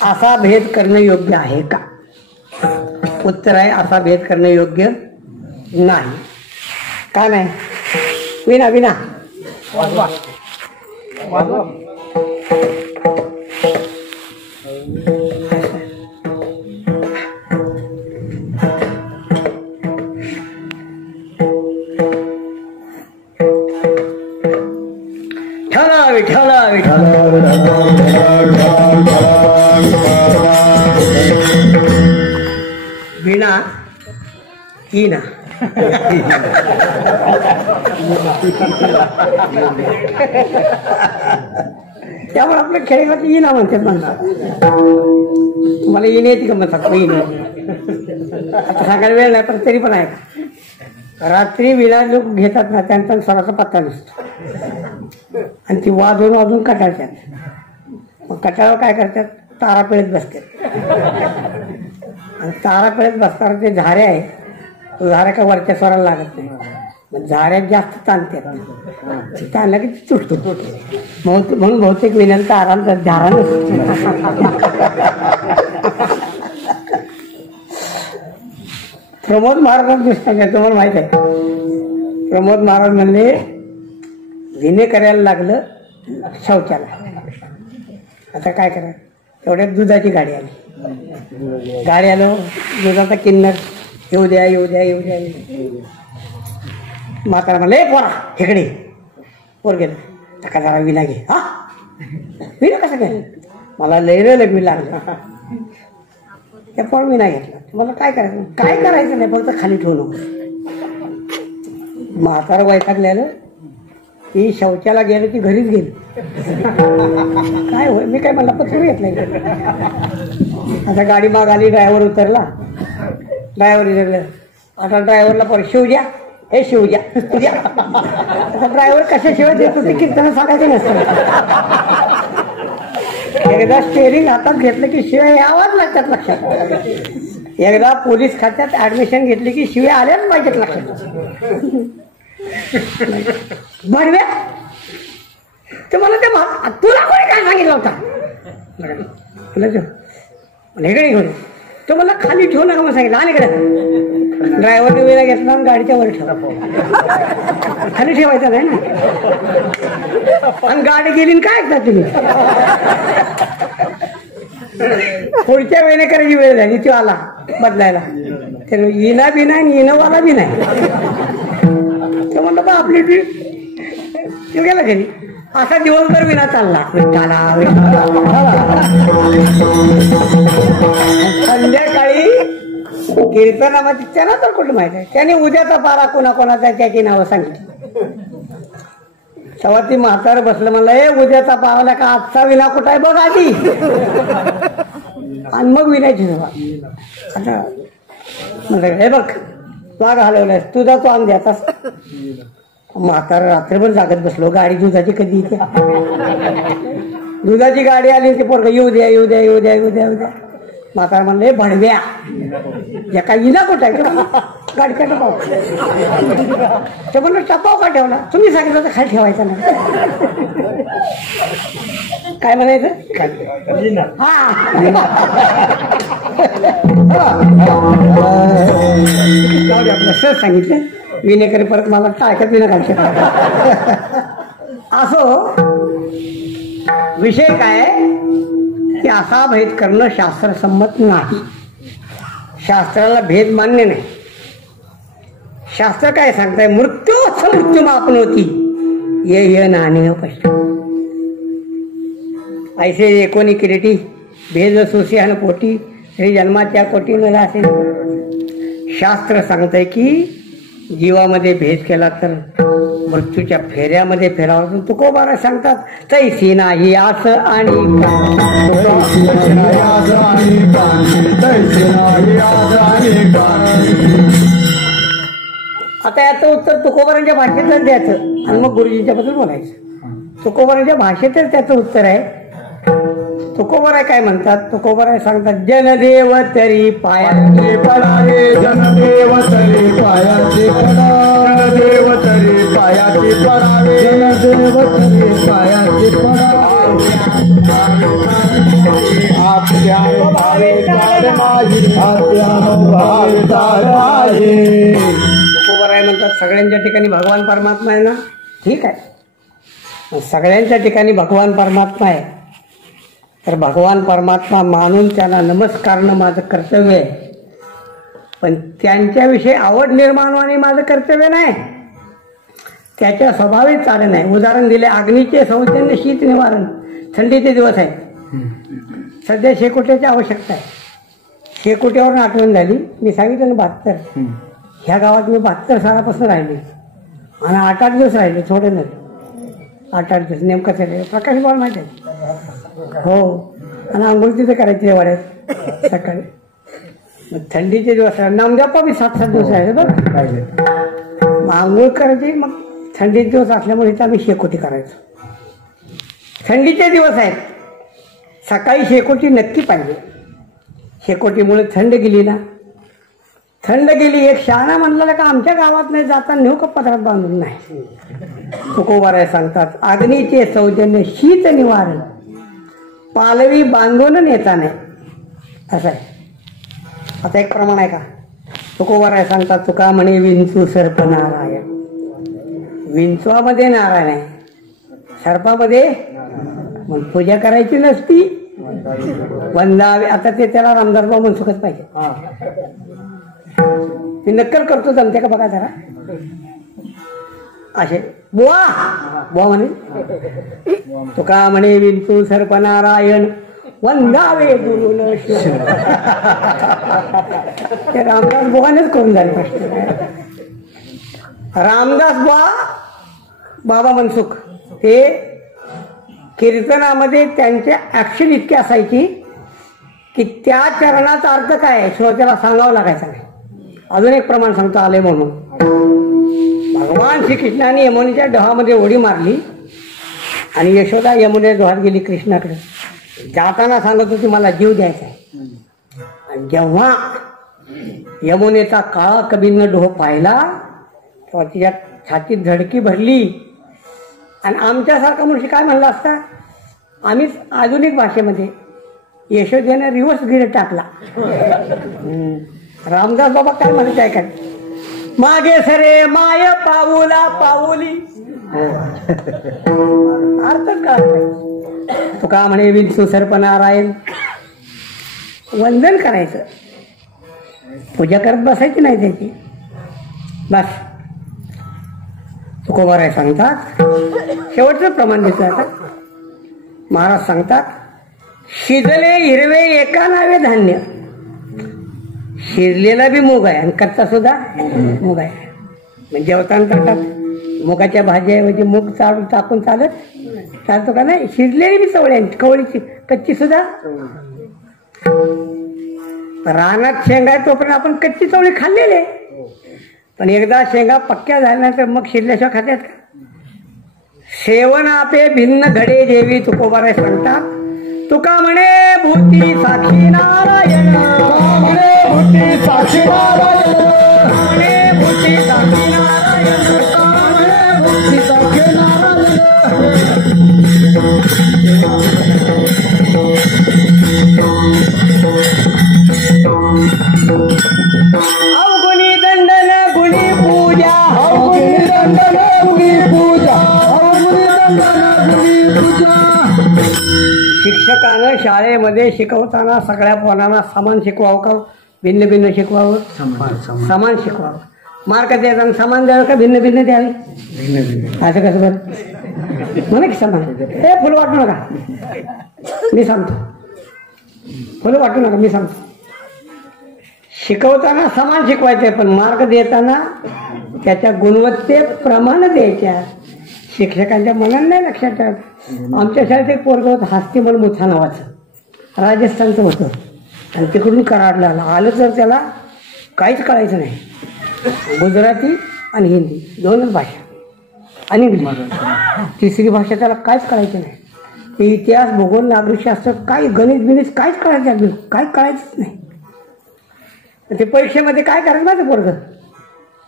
असा भेद करणं योग्य आहे का? उत्तर आहे, असा भेद करणं योग्य नाही. का नाही? विना विना विठ्ठला विना ईना त्यामुळे आपल्या खेळाला ईना म्हणतात माणसं. तुम्हाला ईन येते का म्हणतात ईन? आता सांगायला वेळ नाही पण तरी पण आहे का, रात्री विना जो घेतात ना त्यांचा स्वराचा पत्ता नसतो आणि ती वाजून कटाळतात. मग कटाळावर काय करतात, तारा पिळत बसतात आणि तारा पिळत बसताना ते झारे आहे, तो झाऱ्या का वरच्या स्वराला लागत नाही, मग झाऱ्यात जास्त ताणतात, ताणला की तुटतो. म्हणून बहुतेक विनंती आराम झारा नसतो. प्रमोद महाराज दिसतात तुम्हाला माहित आहे. प्रमोद महाराज म्हणले विनय करायला लागलं शौचाला, आता काय करा, तेवढ्यात दुधाची गाडी आली. गाडी आलो, दुधाचा किन्नर येऊ द्या येऊ द्या येऊ द्या. म्हातारा म्हणलं, पोरा इकडे. पोर गेलं, टका जरा विना घे. हा विना कसं घ्या, मला लय लगवी लागलं. त्या पोर विना घेतला. मला काय करायचं, काय करायचं नाही, फक्त खाली ठेवू नको. म्हातारा वैतागलेलं की शौचाला गेलं की घरीच गेलं. काय होय, मी काय मला पत्र येत नाही. आता गाडी माग आली, ड्रायव्हर उतरला. ड्रायव्हर उतरलं, आता ड्रायव्हरला परत शिवज्या, हे शिवज्या तुझ्या. आता ड्रायव्हर कशा शिवाय देतो ते कीर्तन सांगायचं नसतं. एकदा स्टेअरिंग हातात घेतलं की शिवाय यावाच लागतात लक्षात. एकदा पोलीस खात्यात ऍडमिशन घेतली की शिवाय आल्याच पाहिजेत लक्षात. भडव्या ते मला ते तुला कोणी काय सांगितलं होता, इकडे घेऊन तो मला खाली ठेवू नका मग सांगितलं. आणि इकडे ड्रायव्हरने वेळा घेतला आणि गाडीच्या वर ठेवला. खाली ठेवायचं नाही ना, आणि गाडी गेली काय ऐकतात तुम्ही. पुढच्या वेळेने करायची वेळ झाली, ती आला बदलायला. तर इना बी नाही आणि इनोवाला बी नाही. तर म्हणलं बा आपली ट्रीप गेला घरी. असा दिवसभर विना चालला. संध्याकाळी कीर्तनामध्ये त्यांना तर कुठं माहित आहे, त्याने उद्याचा पारा कोणाकोणाचा त्याची नावं सांगितली. तेव्हा ती म्हातार बसलं, म्हणलं हे उद्याचा पाराला का आजचा विना कुठं आहे बघ आधी, आणि मग विनायची सुरुवात. आता म्हणलं हे बघ वाघ हलवलाय, तुझा तो आम द्यातास. म्हातारा रात्रभर जागत बसलो, गाडी दुधाची कधी येते. दुधाची गाडी आली, ते पोरग येऊ द्या येऊ द्या येऊ द्या येऊ द्या येऊ द्या. म्हातारा म्हणले भडव्या या काही इना कुठं आहे गाडीचा टपाव. ते म्हणलं टपाव का ठेवला, तुम्ही सांगितलं तर खाली ठेवायचा नाही. काय म्हणायचं, हा आपलं सहज सांगितलं. विनेकरी परत मला टाळक्यात विना घालते. असो विषय काय की असा भेद करणं शास्त्रसंमत नाही. शास्त्राला भेद मान्य नाही. शास्त्र काय सांगताय, मृत्यू मृत्यू मापनोती ये नाणे पश्च ऐसे एकोणी किरीटी भेद सोसियान पोटी श्री जन्माच्या कोटी न असे. शास्त्र सांगतंय की जीवामध्ये भेद केला तर मृत्यूच्या फेऱ्यामध्ये फेरावं. तुकोबारा सांगतात तैसी नाही आस आणि आता याचं उत्तर तुकोबारांच्या भाषेतच द्यायचं आणि मग गुरुजींच्या बद्दल बोलायचं. तुकोबारांच्या भाषेतच त्याचं उत्तर आहे. तुकोबाराय काय म्हणतात, तुकोबाराय सांगतात जनदेव तरी पायाचे पडावे, जनदेव तरी पायाचे पडावे, जनदेव तरी पायाचे पडावे, जनदेव तरी पायाचे पडावे. आपल्या भावे तार नाही, आपल्या भावे तार आहे. तुकोबाराय म्हणतात म्हणतात सगळ्यांच्या ठिकाणी भगवान परमात्मा आहे ना, ठीक आहे, सगळ्यांच्या ठिकाणी भगवान परमात्मा आहे तर भगवान परमात्मा मानून त्यांना नमस्कारणं माझं कर्तव्य आहे, पण त्यांच्याविषयी आवड निर्माण होणे माझं कर्तव्य नाही, त्याच्या स्वभाविक चालणं आहे. उदाहरण दिले, अग्नीचे सौजन्य शीत निवारण, थंडीचे दिवस आहेत, सध्या शेकोट्याची आवश्यकता आहे. शेकोट्यावरून आठवण झाली, मी सांगितलं ना 72, ह्या गावात मी 72 सालापासून राहिले आणि 8-8 दिवस राहिले, थोडे नाही, 8-8 दिवस नेमकं चालले. प्रकाश बॉल माहिती आहे हो, आणि आंघोळ तिथे करायची वाड्यात सकाळी. मग थंडीचे दिवस राहिले, नामदेवप्पा बी 7-7 दिवस राहिले बरं, मग आंघोळ करायची. मग थंडीचे दिवस असल्यामुळे इथं आम्ही शेकोटी करायचो. थंडीचे दिवस आहेत, सकाळी शेकोटी नक्की पाहिजे. शेकोटीमुळे थंड गेली ना, थंड गेली. एक शहाणा म्हणला का आमच्या गावात नाही जाता नेऊ का पदरात बांधून, नाही. तुकोबाराय सांगतात, अग्नीचे सौजन्य शीत निवारण, पालवी बांधून नेता नाही, असं आहे. आता एक प्रमाण आहे का, तुकोबाराय सांगतात, तुका म्हणे विंचू सर्प नारायण. विंचवामध्ये नारायण आहे, सर्पामध्ये मग पूजा करायची नसती, वंदावे. आता ते त्याला रामदासबा मनसुखच पाहिजे, मी नक्कल करतो, जमते का बघा जरा. असे बुवा बुवा म्हणे, तुका म्हणे विंचू सर्प नारायण वंदावे गुरुन शिव. ते रामदास बुवानेच करून झाले प्रश्न. रामदास बुवा बाबा मनसुख ते कीर्तनामध्ये त्यांचे ॲक्शन इतकी असायची की त्या चरणाचा अर्थ काय श्रोत्याला सांगावं लागायचा नाही. अजून एक प्रमाण सांगतो आले म्हणून, भगवान श्रीकृष्णाने यमुनेच्या डोहामध्ये उडी मारली आणि यशोदा यमुनेच्या डोहात गेली कृष्णाकडे. जाताना सांगत होती मला जीव द्यायचा आहे. आणि जेव्हा यमुनेचा काळा कबीरनं डोह पाहिला तेव्हा तिच्या छातीत धडकी भरली. आणि आमच्यासारखा मनुष्य काय म्हणला असता, आम्हीच आधुनिक भाषेमध्ये यशोदेने रिव्हर्स गिअर टाकला. रामदास बाबा काय म्हणत आहे, काय मागे सरे माय पाऊला पाऊली, अर्थच काय. तुका म्हणे विंचू सर्प नारायण, वंदन करायचं, पूजा करत बसायची नाही त्याची बस. तुकोबाराय सांगतात, शेवटचं प्रमाण देतो आता. महाराज सांगतात, शिजले हिरवे एका नावे धान्य. शिजलेला बी मूग आहे आणि कच्चा सुद्धा मूग आहे. म्हणजे जेवताना ताटात मुगाच्या भाजीऐवजी मूग चालू टाकून चालतो का नाही. शिजलेली बी चवळी आहे, कवळीची कच्ची सुद्धा. रानात शेंगा आहे तोपर्यंत आपण कच्ची चवळी खाल्लेली, पण एकदा शेंगा पक्क्या झाल्यानंतर मग शिरल्याशिवाय खात्यात का. सेवन आपे भिन्न घडे जेवी तुकोबाराय सांगतात. तुका म्हणे भूती साक्षी नारायण, म्हणे भूती साक्षी नारायण, म्हणे भूती साक्षी नारायण, म्हणे भूती साक्षी नारायण. अवगुणी दंडन गुणी पूजा, अवगुणी दंडन गुणी पूजा, अवगुणी दंडन गुणी पूजा. शिक्षकानं शाळेमध्ये शिकवताना सगळ्या पोरांना समान शिकवावं का भिन्न भिन्न शिकवावं? समान शिकवावं. मार्क द्यायचा समान द्यावं का भिन्न भिन्न द्यावे? असं कसं बरं म्हणे की समान. हे फुलं वाटू नका, मी सांगतो. फुलं वाटू नका, मी सांगतो. शिकवताना समान शिकवायचे, पण मार्क देताना त्याच्या गुणवत्तेप्रमाणे द्यायच्या. शिक्षकांच्या मनात नाही लक्षात ठेवत. आमच्या शाळेत एक पोरगं होतं हास्तीमल मुथा नावाचं, राजस्थानचं होतं आणि तिकडून कराडला आलं तर त्याला काहीच कळायचं नाही. गुजराती आणि हिंदी दोनच भाषा आणि इंग्लिश, तिसरी भाषा त्याला काहीच कळायचं नाही. ते इतिहास भूगोल नागरिकशास्त्र काही गणित बिणित काहीच कळायचं, काही कळायचंच नाही. ते परीक्षेमध्ये काय करायचं माझं पोरगं,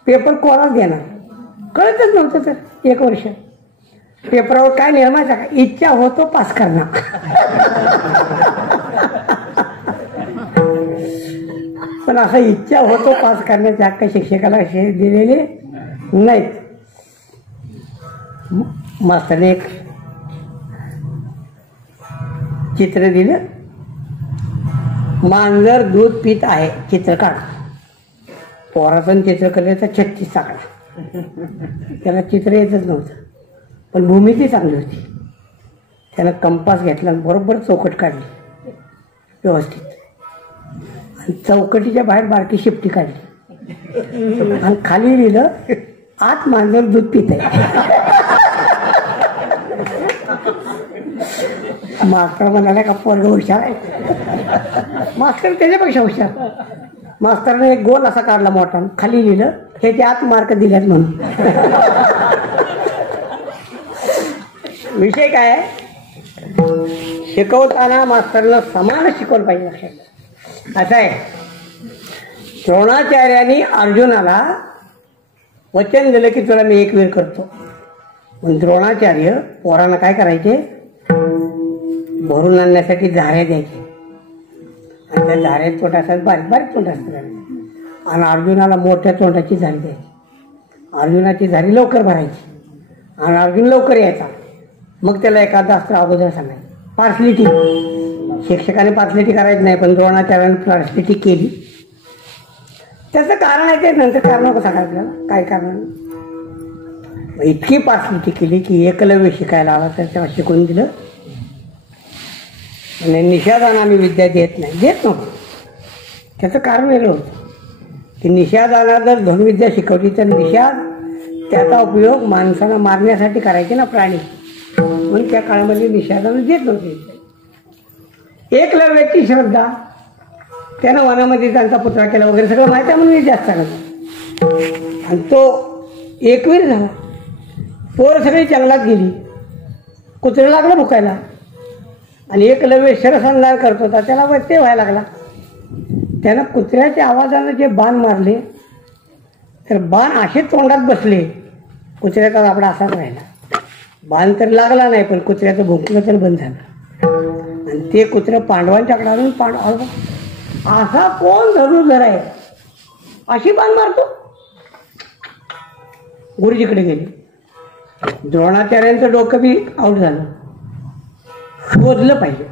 पेपर कोराच देणार, कळतच नव्हतं. तर 1 वर्ष पेपरावर काय लिहायचं का, इच्छा होतो पास करणार. पण असं इच्छा होतो पास करण्याचे हक्क शिक्षकाला दिलेले नाहीत. मास्तरने एक चित्र दिलं, मांजर दूध पित आहे, चित्र काढ. पोराचं चित्र केलं तर 36 आकडा. त्याला चित्र येतच नव्हतं, पण भूमिती चांगली होती. त्यानं कंपास घेतला, बरोबर चौकट काढली व्यवस्थित, आणि चौकटीच्या बाहेर बारकी शिपटी काढली आणि खाली लिहिलं, आत मांजर दूध पित आहे. मास्तर म्हणाला का पोरग हुशार आहे. मास्तर त्याच्यापेक्षा हुशार. मास्तरने एक गोल असा काढला मोठा, खाली लिहिलं, हे ते आत मार्क दिल्यात म्हणून. विषय काय आहे, शिकवताना मास्तरनं समान शिकवलं पाहिजे. लक्षात असं आहे, द्रोणाचार्यांनी अर्जुनाला वचन दिलं की तुला मी 1 वीर करतो. पण द्रोणाचार्य पोरांना काय करायचे, भरून आणण्यासाठी झाऱ्या द्यायचे, आणि त्या झाऱ्यात तोंड असतात, बारीक बारीक तोंड असतात, आणि अर्जुनाला मोठ्या तोंडाची झारी द्यायची. अर्जुनाची झारी लवकर भरायची आणि अर्जुन लवकर यायचा. मग त्याला एखादा अस्त्र अगोदर सांगायचं. पार्सलिटी, शिक्षकाने पार्सलिटी करायची नाही, पण द्रोणाचार्याने पार्सलिटी केली. त्याचं कारण आहे, ते नंतर कारण कसं सांगायचं, काय कारण. इतकी पार्सलिटी केली की एकलव्य शिकायला आला तर तेव्हा शिकून दिलं. आणि निषादाना आम्ही विद्या देत नव्हतो. त्याचं कारण वेगळं होतं की निषादाना जर धनुविद्या शिकवली तर निषाद त्याचा उपयोग माणसाला मारण्यासाठी करायचे ना, प्राणी, म्हणून त्या काळामध्ये निषादाना देत नव्हते. एकलव्याची श्रद्धा, त्यानं वनामध्ये त्यांचा पुतळा केला वगैरे सगळं माहिती आहे म्हणून जास्त सांगत. आणि तो 1 वीर झाला. पोर सगळी जंगलात गेली, कुत्रे लागलं भुकायला, आणि एकलव्य शरसंधान करत होता, त्याला व्यत्यय व्हायला लागला. त्यानं कुत्र्याच्या आवाजानं जे बाण मारले तर बाण असे तोंडात बसले, कुत्र्याचा दाबडा असाच राहिला. बाण तर लागला नाही, पण कुत्र्याचं भुंकलं तर बंद झालं. आणि ते कुत्रं पांडवांच्याकडे आणून असा कोण धनुर्धर आहे अशी बाण मारतो. गुरुजीकडे गेले. द्रोणाचार्यांचं डोकं बी आऊट झालं. शोधलं पाहिजे.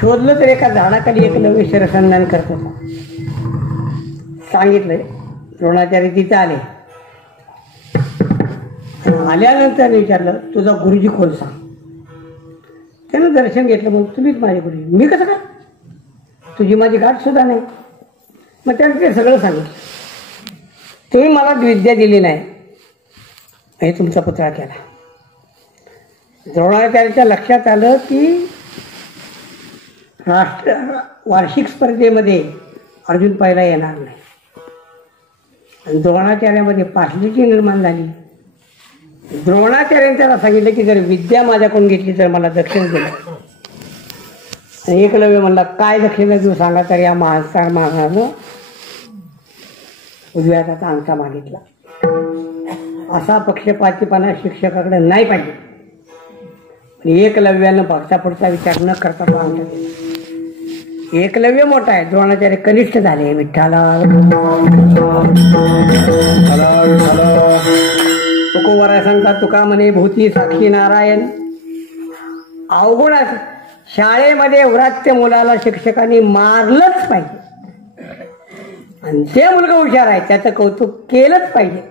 शोधलं तर एका झाडाखाली एकलव्य शरसंधान करत होता. सांगितलंय. द्रोणाचार्य तिथं आले. आल्यानंतर विचारलं, तुझा गुरुजी कोण सांग. त्यानं दर्शन घेतलं. मग तुम्हीच माझे गुरुजी. मी कसं काय, तुझी माझी गाठ सुद्धा नाही. मग त्यानं ते सगळं सांगितलं. तुम्ही मला विद्या दिली नाही, हे तुमचा पुतळा केला. द्रोणाचार्याच्या लक्षात आलं की वार्षिक स्पर्धेमध्ये अर्जुन पहिला येणार नाही. आणि द्रोणाचार्यामध्ये पार्सलिटी निर्माण झाली. द्रोणाचार्याने त्याला सांगितलं की जर विद्या माझ्याकडून घेतली तर मला दक्षिणा दिलं. एकलव्य म्हणला, काय दक्षिणा देऊ सांगा. तर या माणसानं उजव्या हाताचा अंगठा मागितला. असा पक्षपातीपणा शिक्षकाकडे नाही पाहिजे. एकलव्यानं मागचा पुढचा विचार न करता तो अंगठा दिला. एकलव्य मोठा आहे, द्रोणाचार्य कनिष्ठ झाले. विठ्ठला तुकोबरा सांगतात, तुका म्हणे भूती साक्षी नारायण. अवगुण शाळेमध्ये व्रात्य मुलाला शिक्षकांनी मारलंच पाहिजे. आणि जे मुलगा हुशार आहे त्याचं कौतुक केलंच पाहिजे.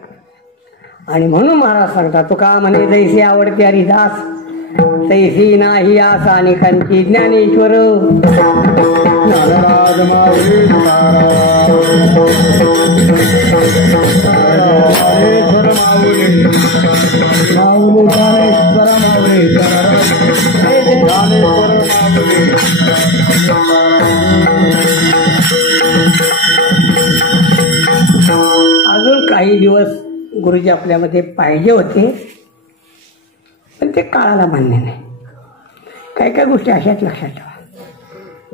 आणि म्हणून महाराज सांगतात, तुका म्हणे जैसी आवडते हरिदास तैसी नाही आस अनेकांची ज्ञानेश्वर. अजून काही दिवस गुरुजी आपल्यामध्ये पाहिजे होते, पण ते काळाला मान्य नाही. काही काही गोष्टी अशाच लक्षात ठेवा.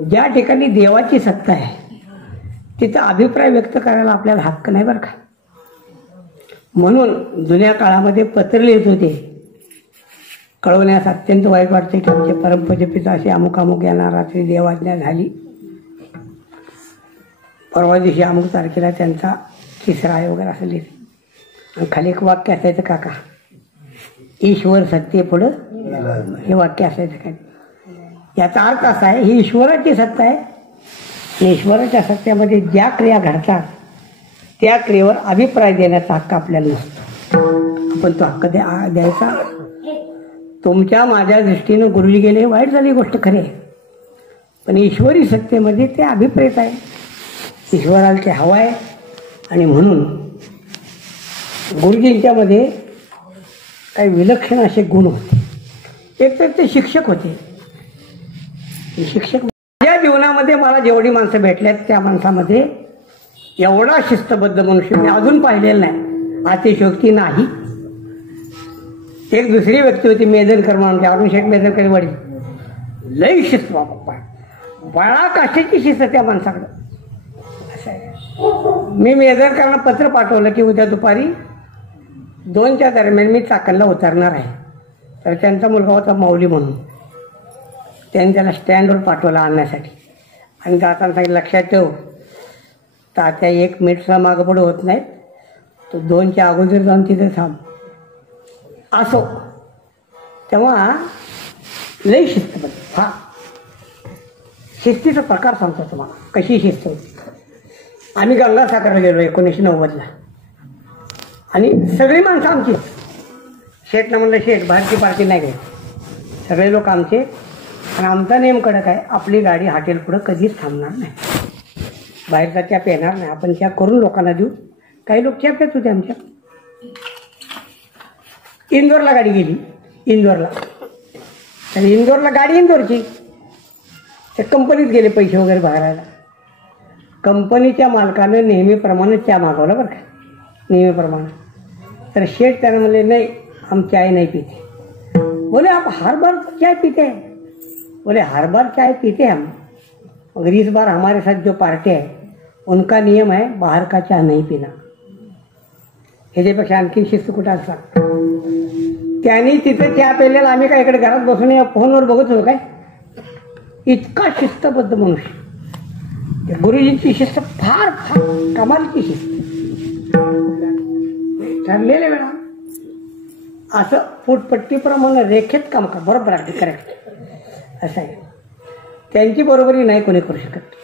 ज्या ठिकाणी देवाची सत्ता आहे तिथं अभिप्राय व्यक्त करायला आपल्याला हक्क नाही बरं का. म्हणून जुन्या काळामध्ये पत्र लिहित होते. कळवण्यास अत्यंत वाईट वाटते की आमचे परमपूज्य पिता असे अमुक अमुक यांना रात्री देवाज्ञा झाली. परवा दिवशी अमुक तारखेला त्यांचा 3रा आहे वगैरे असं लिहिलं. आणि खाली एक वाक्य असायचं काका, ईश्वर सत्य पुढं, हे वाक्य असायचं काय. याचा अर्थ असा आहे, ही ईश्वराची सत्ता आहे आणि ईश्वराच्या सत्तेमध्ये ज्या क्रिया घडतात त्या क्रियेवर अभिप्राय देण्याचा हक्क आपल्याला नसतो. आपण तो हक्क द्यायचा. तुमच्या माझ्या दृष्टीनं गुरुजी गेले, वाईट झाली गोष्ट खरी आहे, पण ईश्वरी सत्तेमध्ये ते अभिप्रेत आहे, ईश्वराला ते हवं आहे. आणि म्हणून गुरुजींच्यामध्ये काही विलक्षण असे गुण होते. एक तर ते शिक्षक होते. शिक्षक माझ्या जीवनामध्ये मला जेवढी माणसं भेटल्यात त्या माणसामध्ये एवढा शिस्तबद्ध मनुष्य मी अजून पाहिलेला नाही. अतिशयोक्ती नाही. एक दुसरी व्यक्ती होती मेदनकर म्हणून, अरुण शेख मेदनकर वडील, लई शिस्त बाबा, बळा काशीची शिस्त त्या माणसाकडं. असं आहे. मी मेदनकरांना पत्र पाठवलं की उद्या दुपारी 2च्या दरम्यान मी चाकणला उतरणार आहे. तर त्यांचा मुलगा होता माऊली म्हणून, त्यांनी त्याला स्टँडवर पाठवला आणण्यासाठी. आणि जाताना सांगितलं, लक्षात ठेव तात्या 1 मिनिटला मागं पुढं होत नाहीत, तो 2च्या अगोदर जाऊन तिथे थांब. असो. तेव्हा लई शिस्तबद्ध. हा शिस्तीचा प्रकार सांगतो तुम्हाला, कशी शिस्त होती. आम्ही गंगासागरला गेलो 1990ला आणि सगळी माणसं आमची. शेठनं म्हणलं, शेठ बाहेरची पार्टी नाही घ्यायची, सगळे लोक आमचे. आणि आमचा नेम कडक आहे, आपली गाडी हॉटेल पुढं कधीच थांबणार नाही, बाहेरचा चहा पिणार नाही, आपण चहा करून लोकांना देऊ. काही लोक चहा पित होते आमच्या. इंदोरला गाडी गेली, इंदोरला. आणि इंदोरला गाडी इंदोरची, त्या कंपनीत गेले पैसे वगैरे भरायला. कंपनीच्या मालकानं नेहमीप्रमाणे चहा मागवला बरं का, नेहमीप्रमाणे. तर शेठ त्यानं म्हणले, नाही हम चाय नहीं पीते. बोले आप हर बार चाय पीते हैं? बोले हर बार चाय पीते हम, मगर इस बार हमारे साथ जो पार्टी है उनका नियम है बाहर का चहा नहीं पीना. ह्याच्यापेक्षा आणखी शिस्त कुठं असला. त्यांनी तिथे चहा प्यायलेला, आम्ही काय इकडे घरात बसून या फोनवर बघत होतो काय. इतका शिस्तबद्ध मनुष्य. गुरुजींची शिस्त फार फार कमालीची शिस्त. ठरलेल्या वेळा असं फुटपट्टीप्रमाणे रेखेत काम का, बरोबर आहे, करेक्ट असं आहे. त्यांची बरोबरी नाही कोणी करू शकत,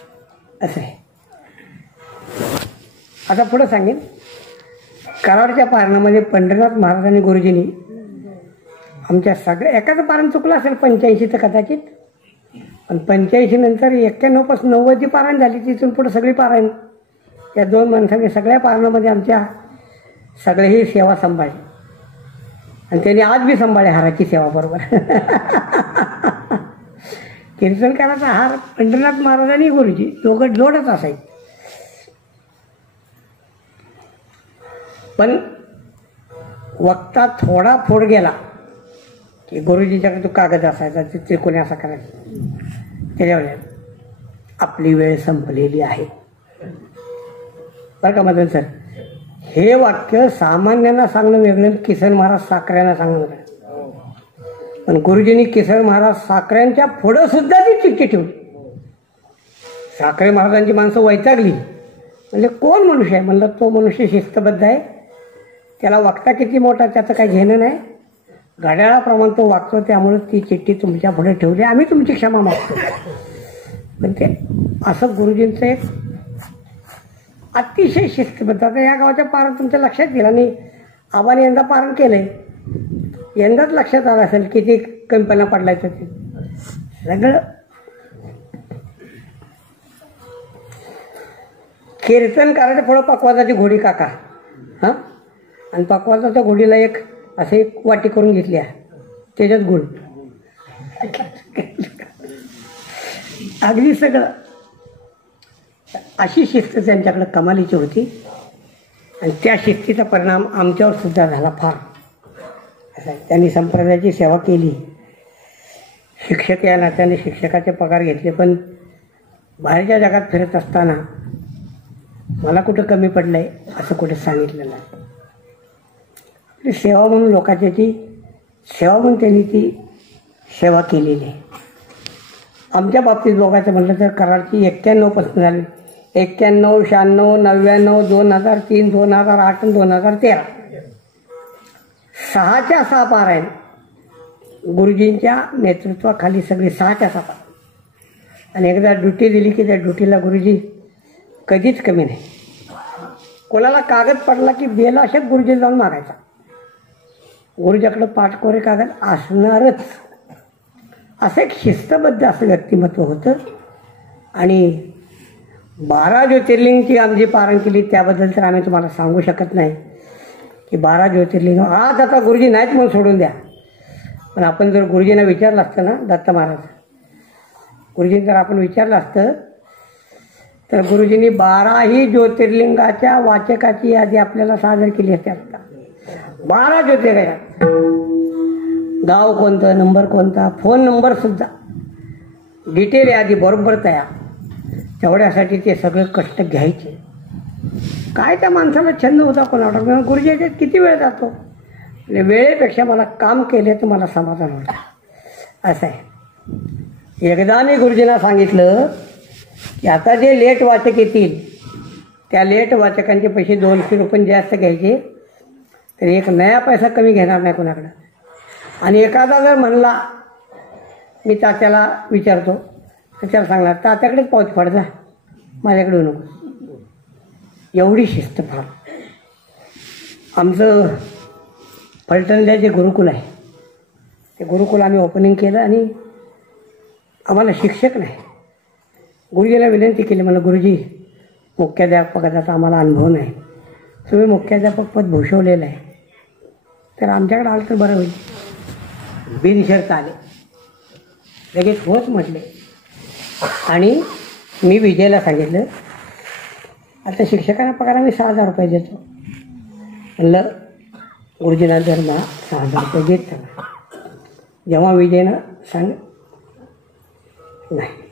असं आहे. आता पुढं सांगेन. कराडच्या पारणामध्ये पंढरीनाथ महाराज आणि गुरुजींनी आमच्या सगळ्या, एकाचं पारण चुकलं असेल 85 कदाचित, पण 85 नंतर 91 पासून 90 पारायण झाली. तिथून पुढे सगळी पारायण या 2 माणसांनी सगळ्या पारणामध्ये आमच्या सगळे ही सेवा सांभाळली. आणि त्यांनी आज बी सांभाळले हाराची सेवा बरोबर. कीर्तनकाराचा हार पंढरीनाथ महाराज आणि गुरुजी दोघं जोडच असायचे. पण वक्ता थोडा फोड गेला की गुरुजीच्याकडे तो कागद असायचा, ते त्रिकोणी असा करायचा, त्याच्यावर आपली वेळ संपलेली आहे बरं का मदन सर. हे वाक्य सामान्यांना सांगणं वेगळं, किसन महाराज साखऱ्यांना सांगणं वेगळं. पण गुरुजींनी किसन महाराज साखऱ्यांच्या पुढं सुद्धा ती चिठ्ठी ठेवली. साखरे महाराजांची माणसं वैतागली, म्हणजे कोण मनुष्य आहे म्हणलं, तो मनुष्य शिस्तबद्ध आहे, त्याला वागता किती मोठा त्याचं काही घेणं नाही, घड्याळाप्रमाणे तो वागतो, त्यामुळे ती चिठ्ठी तुमच्या पुढे ठेवली, आम्ही तुमची क्षमा मागतो. पण ते असं गुरुजींचं एक अतिशय शिस्तबद्ध. आता या गावाच्या पारण तुमच्या लक्षात गेला नाही, आबाने यंदा पारण केलंय, यंदाच लक्षात आलं असेल किती कमीपणा पडलायचं ते सगळं. कीर्तनकाराच्या पुढं पकवाजाची घोडी काका, हां, आणि पकवाजाच्या घोडीला एक असे एक वाटी करून घेतली आहे, त्याच्यात गुळ, अगदी सगळं. अशी शिस्त त्यांच्याकडे कमालीची होती. आणि त्या शिस्तीचा परिणाम आमच्यावर सुद्धा झाला फार. त्यांनी संप्रदायाची सेवा केली, शिक्षक या नात्याने शिक्षकाचे पगार घेतले. पण बाहेरच्या जगात फिरत असताना मला कुठं कमी पडलं आहे असं कुठे सांगितलं नाही. आपली सेवा म्हणून लोकांची ती सेवा म्हणून त्यांनी ती सेवा केलेली आहे. आमच्या बाबतीत बघायचं म्हटलं तर कराडची 91 पासून झाली, 91, 96, 99, 2003, 2008 आणि 2013 6च्या 6 पारायण गुरुजींच्या नेतृत्वाखाली सगळी 6च्या 6 पारायण. आणि एकदा ड्युटी दिली की त्या ड्युटीला गुरुजी कधीच कमी नाही. कोणाला कागद पडला की बेलाशक गुरुजी जाऊन मागायचा. गुरुजीकडं पाठकोरे कागद असणारच. असं एक शिस्तबद्ध असं व्यक्तिमत्व होतं. आणि 12 ज्योतिर्लिंगची आम्ही जी पारायण केली त्याबद्दल तर आम्ही तुम्हाला सांगू शकत नाही की 12 ज्योतिर्लिंग आज आता गुरुजी नाहीत म्हणून सोडून द्या. पण आपण जर गुरुजींना विचारलं असतं ना, दत्त महाराज गुरुजींना जर आपण विचारलं असतं तर गुरुजींनी 12ही ज्योतिर्लिंगाच्या वाचकाची यादी आपल्याला सादर केली असते. आता 12 ज्योतिर्लिंग, गाव कोणतं, नंबर कोणता, फोन नंबर सुद्धा डिटेल यादी बरोबर तयार. तेवढ्यासाठी ते सगळं कष्ट घ्यायचे. काय त्या माणसाला छंद होता कोणाला. गुरुजी याच्यात किती वेळ जातो. म्हणजे वेळेपेक्षा मला काम केले तर मला समाधान होतं. असं आहे. एकदा मी गुरुजींना सांगितलं की आता जे लेट वाचक येतील त्या लेट वाचकांचे पैसे 200 रुपये जास्त घ्यायचे, तर एक नया पैसा कमी घेणार नाही कोणाकडं. आणि एखादा जर म्हणला मी तात्याला विचारतो तर त्याला सांगणार तात्याकडेच पाऊच फाड जा, माझ्याकडे नको. एवढी शिस्त फार. आमचं फलटणला जे गुरुकुल आहे ते गुरुकुल आम्ही ओपनिंग केलं आणि आम्हाला शिक्षक नाही. गुरुजीला विनंती केली, मला गुरुजी मुख्याध्यापकाचा आम्हाला अनुभव नाही, तुम्ही मुख्याध्यापक पद भूषवलेलं आहे, तर आमच्याकडे आलं तर बरं होईल. बिनशर्त आले, लगेच होच म्हटले. आणि मी विजयला सांगितलं आता शिक्षकांना पगार आम्ही 6,000 रुपये देतो. म्हणलं गुरुजींना जर ना 6,000 रुपये देत ना. जेव्हा विजयनं सांग नाही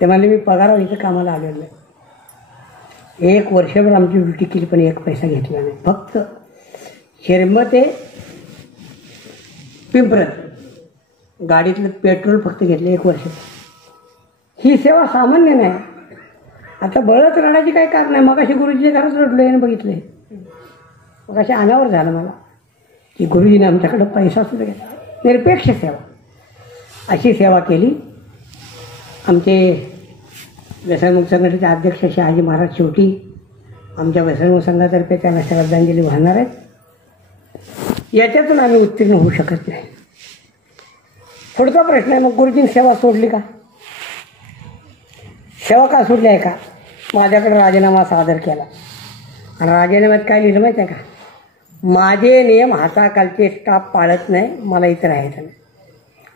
ते म्हणले मी पगारावर इथं कामाला आलेलो नाही. 1 वर्षभर आमची ड्युटी केली पण 1 पैसा घेतला नाही. फक्त शिरम ते पिंपरत गाडीतलं पेट्रोल फक्त घेतलं 1 वर्ष. ही सेवा सामान्य नाही. आता बळत रडायची काही कारण नाही. मग अशी गुरुजीच्या घरात रडलो यानं बघितले. मग अशा अनावर झालं मला की गुरुजीने आमच्याकडं पैसा सुद्धा घेतला. निरपेक्ष सेवा अशी सेवा केली. आमचे व्यसनमुक्त संघटनेचे अध्यक्ष शहाजी महाराज शेवटी आमच्या व्यसनमुक्त संघातर्फे त्यांना श्रद्धांजली वाहणार आहेत. याच्यातून आम्ही उत्तीर्ण होऊ शकत नाही. पुढचा प्रश्न आहे मग गुरुजींनी सेवा सोडली का. सेवा का सोडली आहे का. माझ्याकडे राजीनामा सादर केला आणि राजीनाम्यात काय लिहिलं माहीत आहे का, माझे नियम हाताखालचे स्टाफ पाळत नाही, मला इथं राहायचं नाही.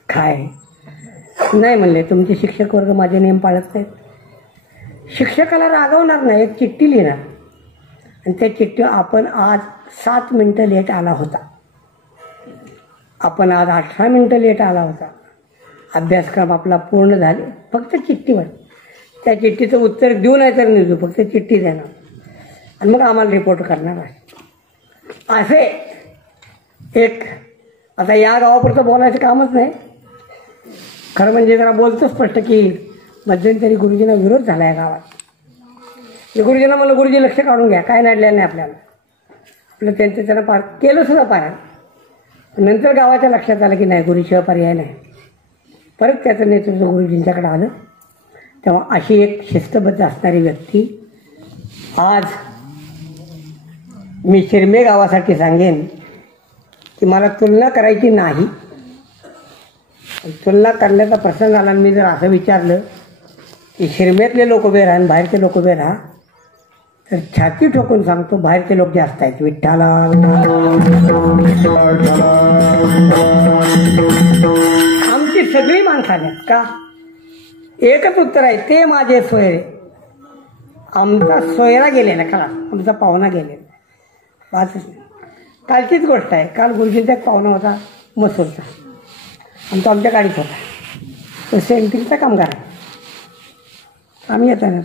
काय नाही म्हणले, तुमचे शिक्षक वर्ग माझे नियम पाळत नाहीत. शिक्षकाला रागवणार नाही, एक चिठ्ठी लिहिणार आणि त्या चिठ्ठी आपण आज 7 मिनटं लेट आला होता, आपण आज 18 मिनटं लेट आला होता, अभ्यासक्रम आपला पूर्ण झाले, फक्त चिठ्ठीवर त्या चिठ्ठीचं उत्तर देऊ नाही तर नाही देऊ, फक्त चिठ्ठी देणार आणि मग आम्हाला रिपोर्ट करणार आहे. असे एक आता या गावापुरतं बोलायचं कामच नाही. खरं म्हणजे जरा बोलतो स्पष्ट की मध्यंतरी गुरुजींना विरोध झाला आहे गावात. गुरुजींना म्हणलं गुरुजी लक्ष काढून घ्या, काय नडलेलं नाही आपल्याला. आपलं त्यांना पार केलं सुद्धा पार. नंतर गावाच्या लक्षात आलं की नाही गुरुशिवाय पर्याय नाही. परत त्याचं नेतृत्व गुरुजींच्याकडे आलं. तेव्हा अशी एक शिस्तबद्ध असणारी व्यक्ती आज मी शिरमे गावासाठी सांगेन की मला तुलना करायची नाही. तुलना करण्याचा प्रसंग आला. मी जर असं विचारलं की शिरमेतले लोक उभे राहा आणि बाहेरचे लोक उभे राहा तर छाती ठोकून सांगतो बाहेरचे लोक जास्त आहेत. विठ्ठला आमची सगळी माणसं आल्या का. एकच उत्तर आहे ते माझे सोयरे. आमचा सोयरा गेलेला का, आमचा पाहुणा गेलेला वाचच नाही. कालचीच गोष्ट आहे. काल गुरुजींचा एक पाहुणा होता मसूरचा, आमचा आमच्या गाडीत होता. तो सेंट्रिंगचा कामगार आहे. आम्ही येताना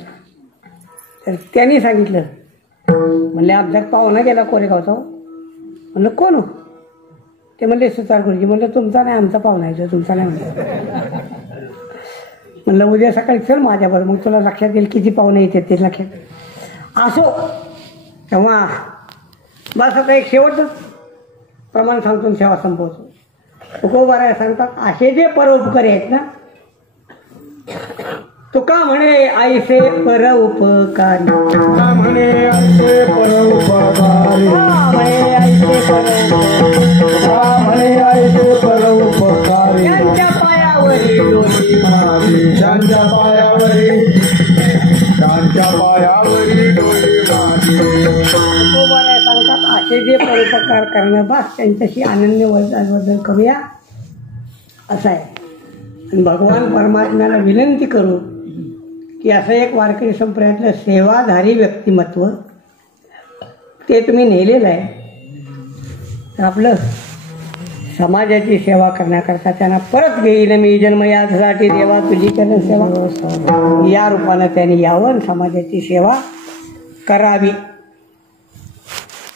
तर त्यांनी सांगितलं, म्हणले आमचा पाहुणा गेला कोरेगावचा. म्हणलं कोण हो. ते म्हणले सुतार गुरुजी. म्हणलं तुमचा नाही आमचा पाहुणा आहे, तुमचा नाही म्हणलं. म्हणलं उद्या सकाळी चल माझ्याबरोबर, मग तुला लक्षात येईल किती पाहुणे येतात ते लक्षात असो. तेव्हा बस आता एक शेवटच प्रमाण सांगतो सेवा संपवतो. तुकोबाराय सांगतात असे जे परोपकारी आहेत ना, तुका म्हणे आईसे परोपकारी, म्हणे आईसे परोपकारी, म्हणे आईसे परोपकारी, म्हणे आईसे परोपकारी, त्यांच्या पायावरी डोली मारी, त्यांच्या पायावरी, त्यांच्या पायावरी डोली मारी. तुकोबाराय सांगतात असे जे परोपकार करणं बस त्यांच्याशी अनन्य वर्धन करूया असं आहे. आणि भगवान परमात्म्याला विनंती करू की असं एक वारकरी संप्रदायातलं सेवाधारी व्यक्तिमत्व ते तुम्ही नेलेलं आहे, तर आपलं समाजाची सेवा करण्याकरता त्यांना परत घेईल मी जन्म यासाठी देवा तुझी करण सेवा या रूपानं त्यांनी यावं, समाजाची सेवा करावी.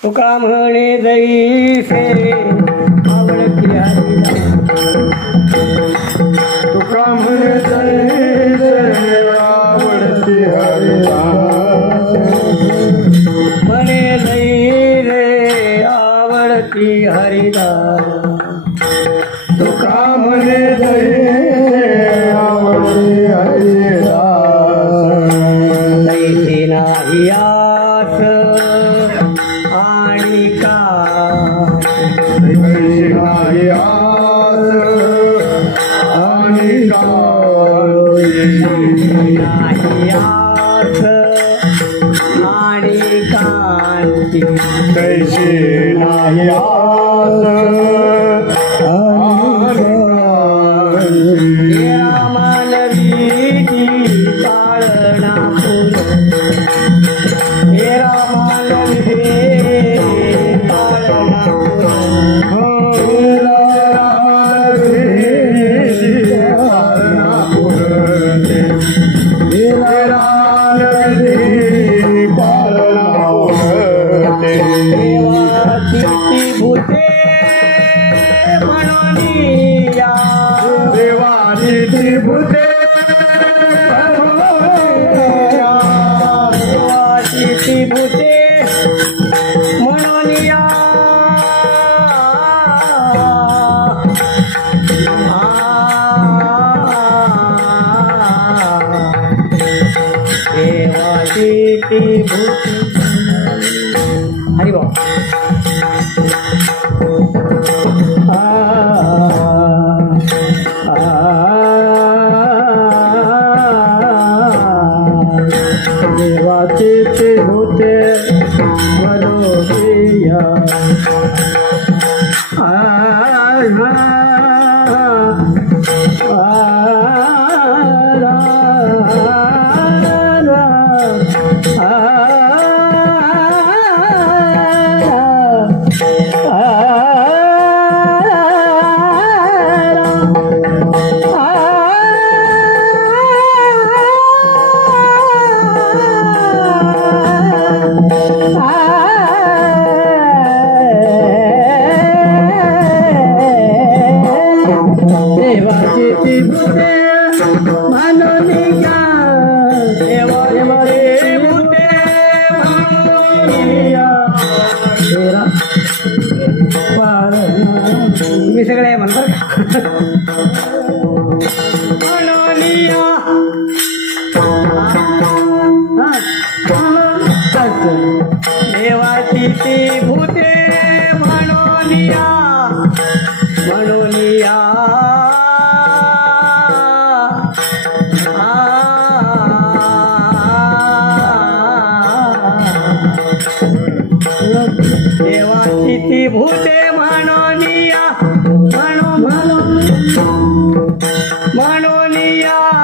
तुका म्हणे जैसे आवडती हरिला, तुका म्हणे जैसे आवडती हरिदास, म्हणे जैसे आवडती हरिदास, तुका म्हणे जैसे आवडती हरिदास, जैसे नाही आस आणि का, जैसे नाही आस आणि काळ, नाही आस आणि कांती, जैसे नाही आस आणि काळ, मानवी पाळणा पुर, मानवी पाळणा भूते म्हणूनिया, देवाची भूते देवाची भूते म्हणूनिया, देवाची भूते. हरि बोल. देवाची भूते मनोप्रिया, तुम्ही सगळे म्हणतात देवाची ती भूते म्हणूनिया, म्हणूनिया देवाची ती भूते म्हणूनिया, म्हणूनिया देवाची ती भूते म्हणूनिया, देवाची ती भूते म्हणूनिया,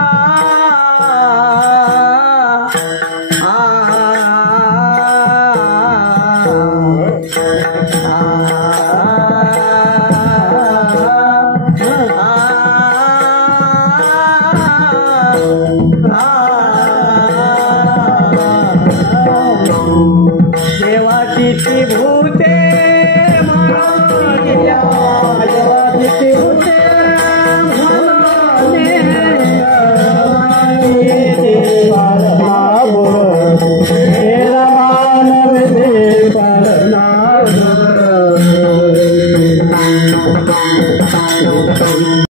रे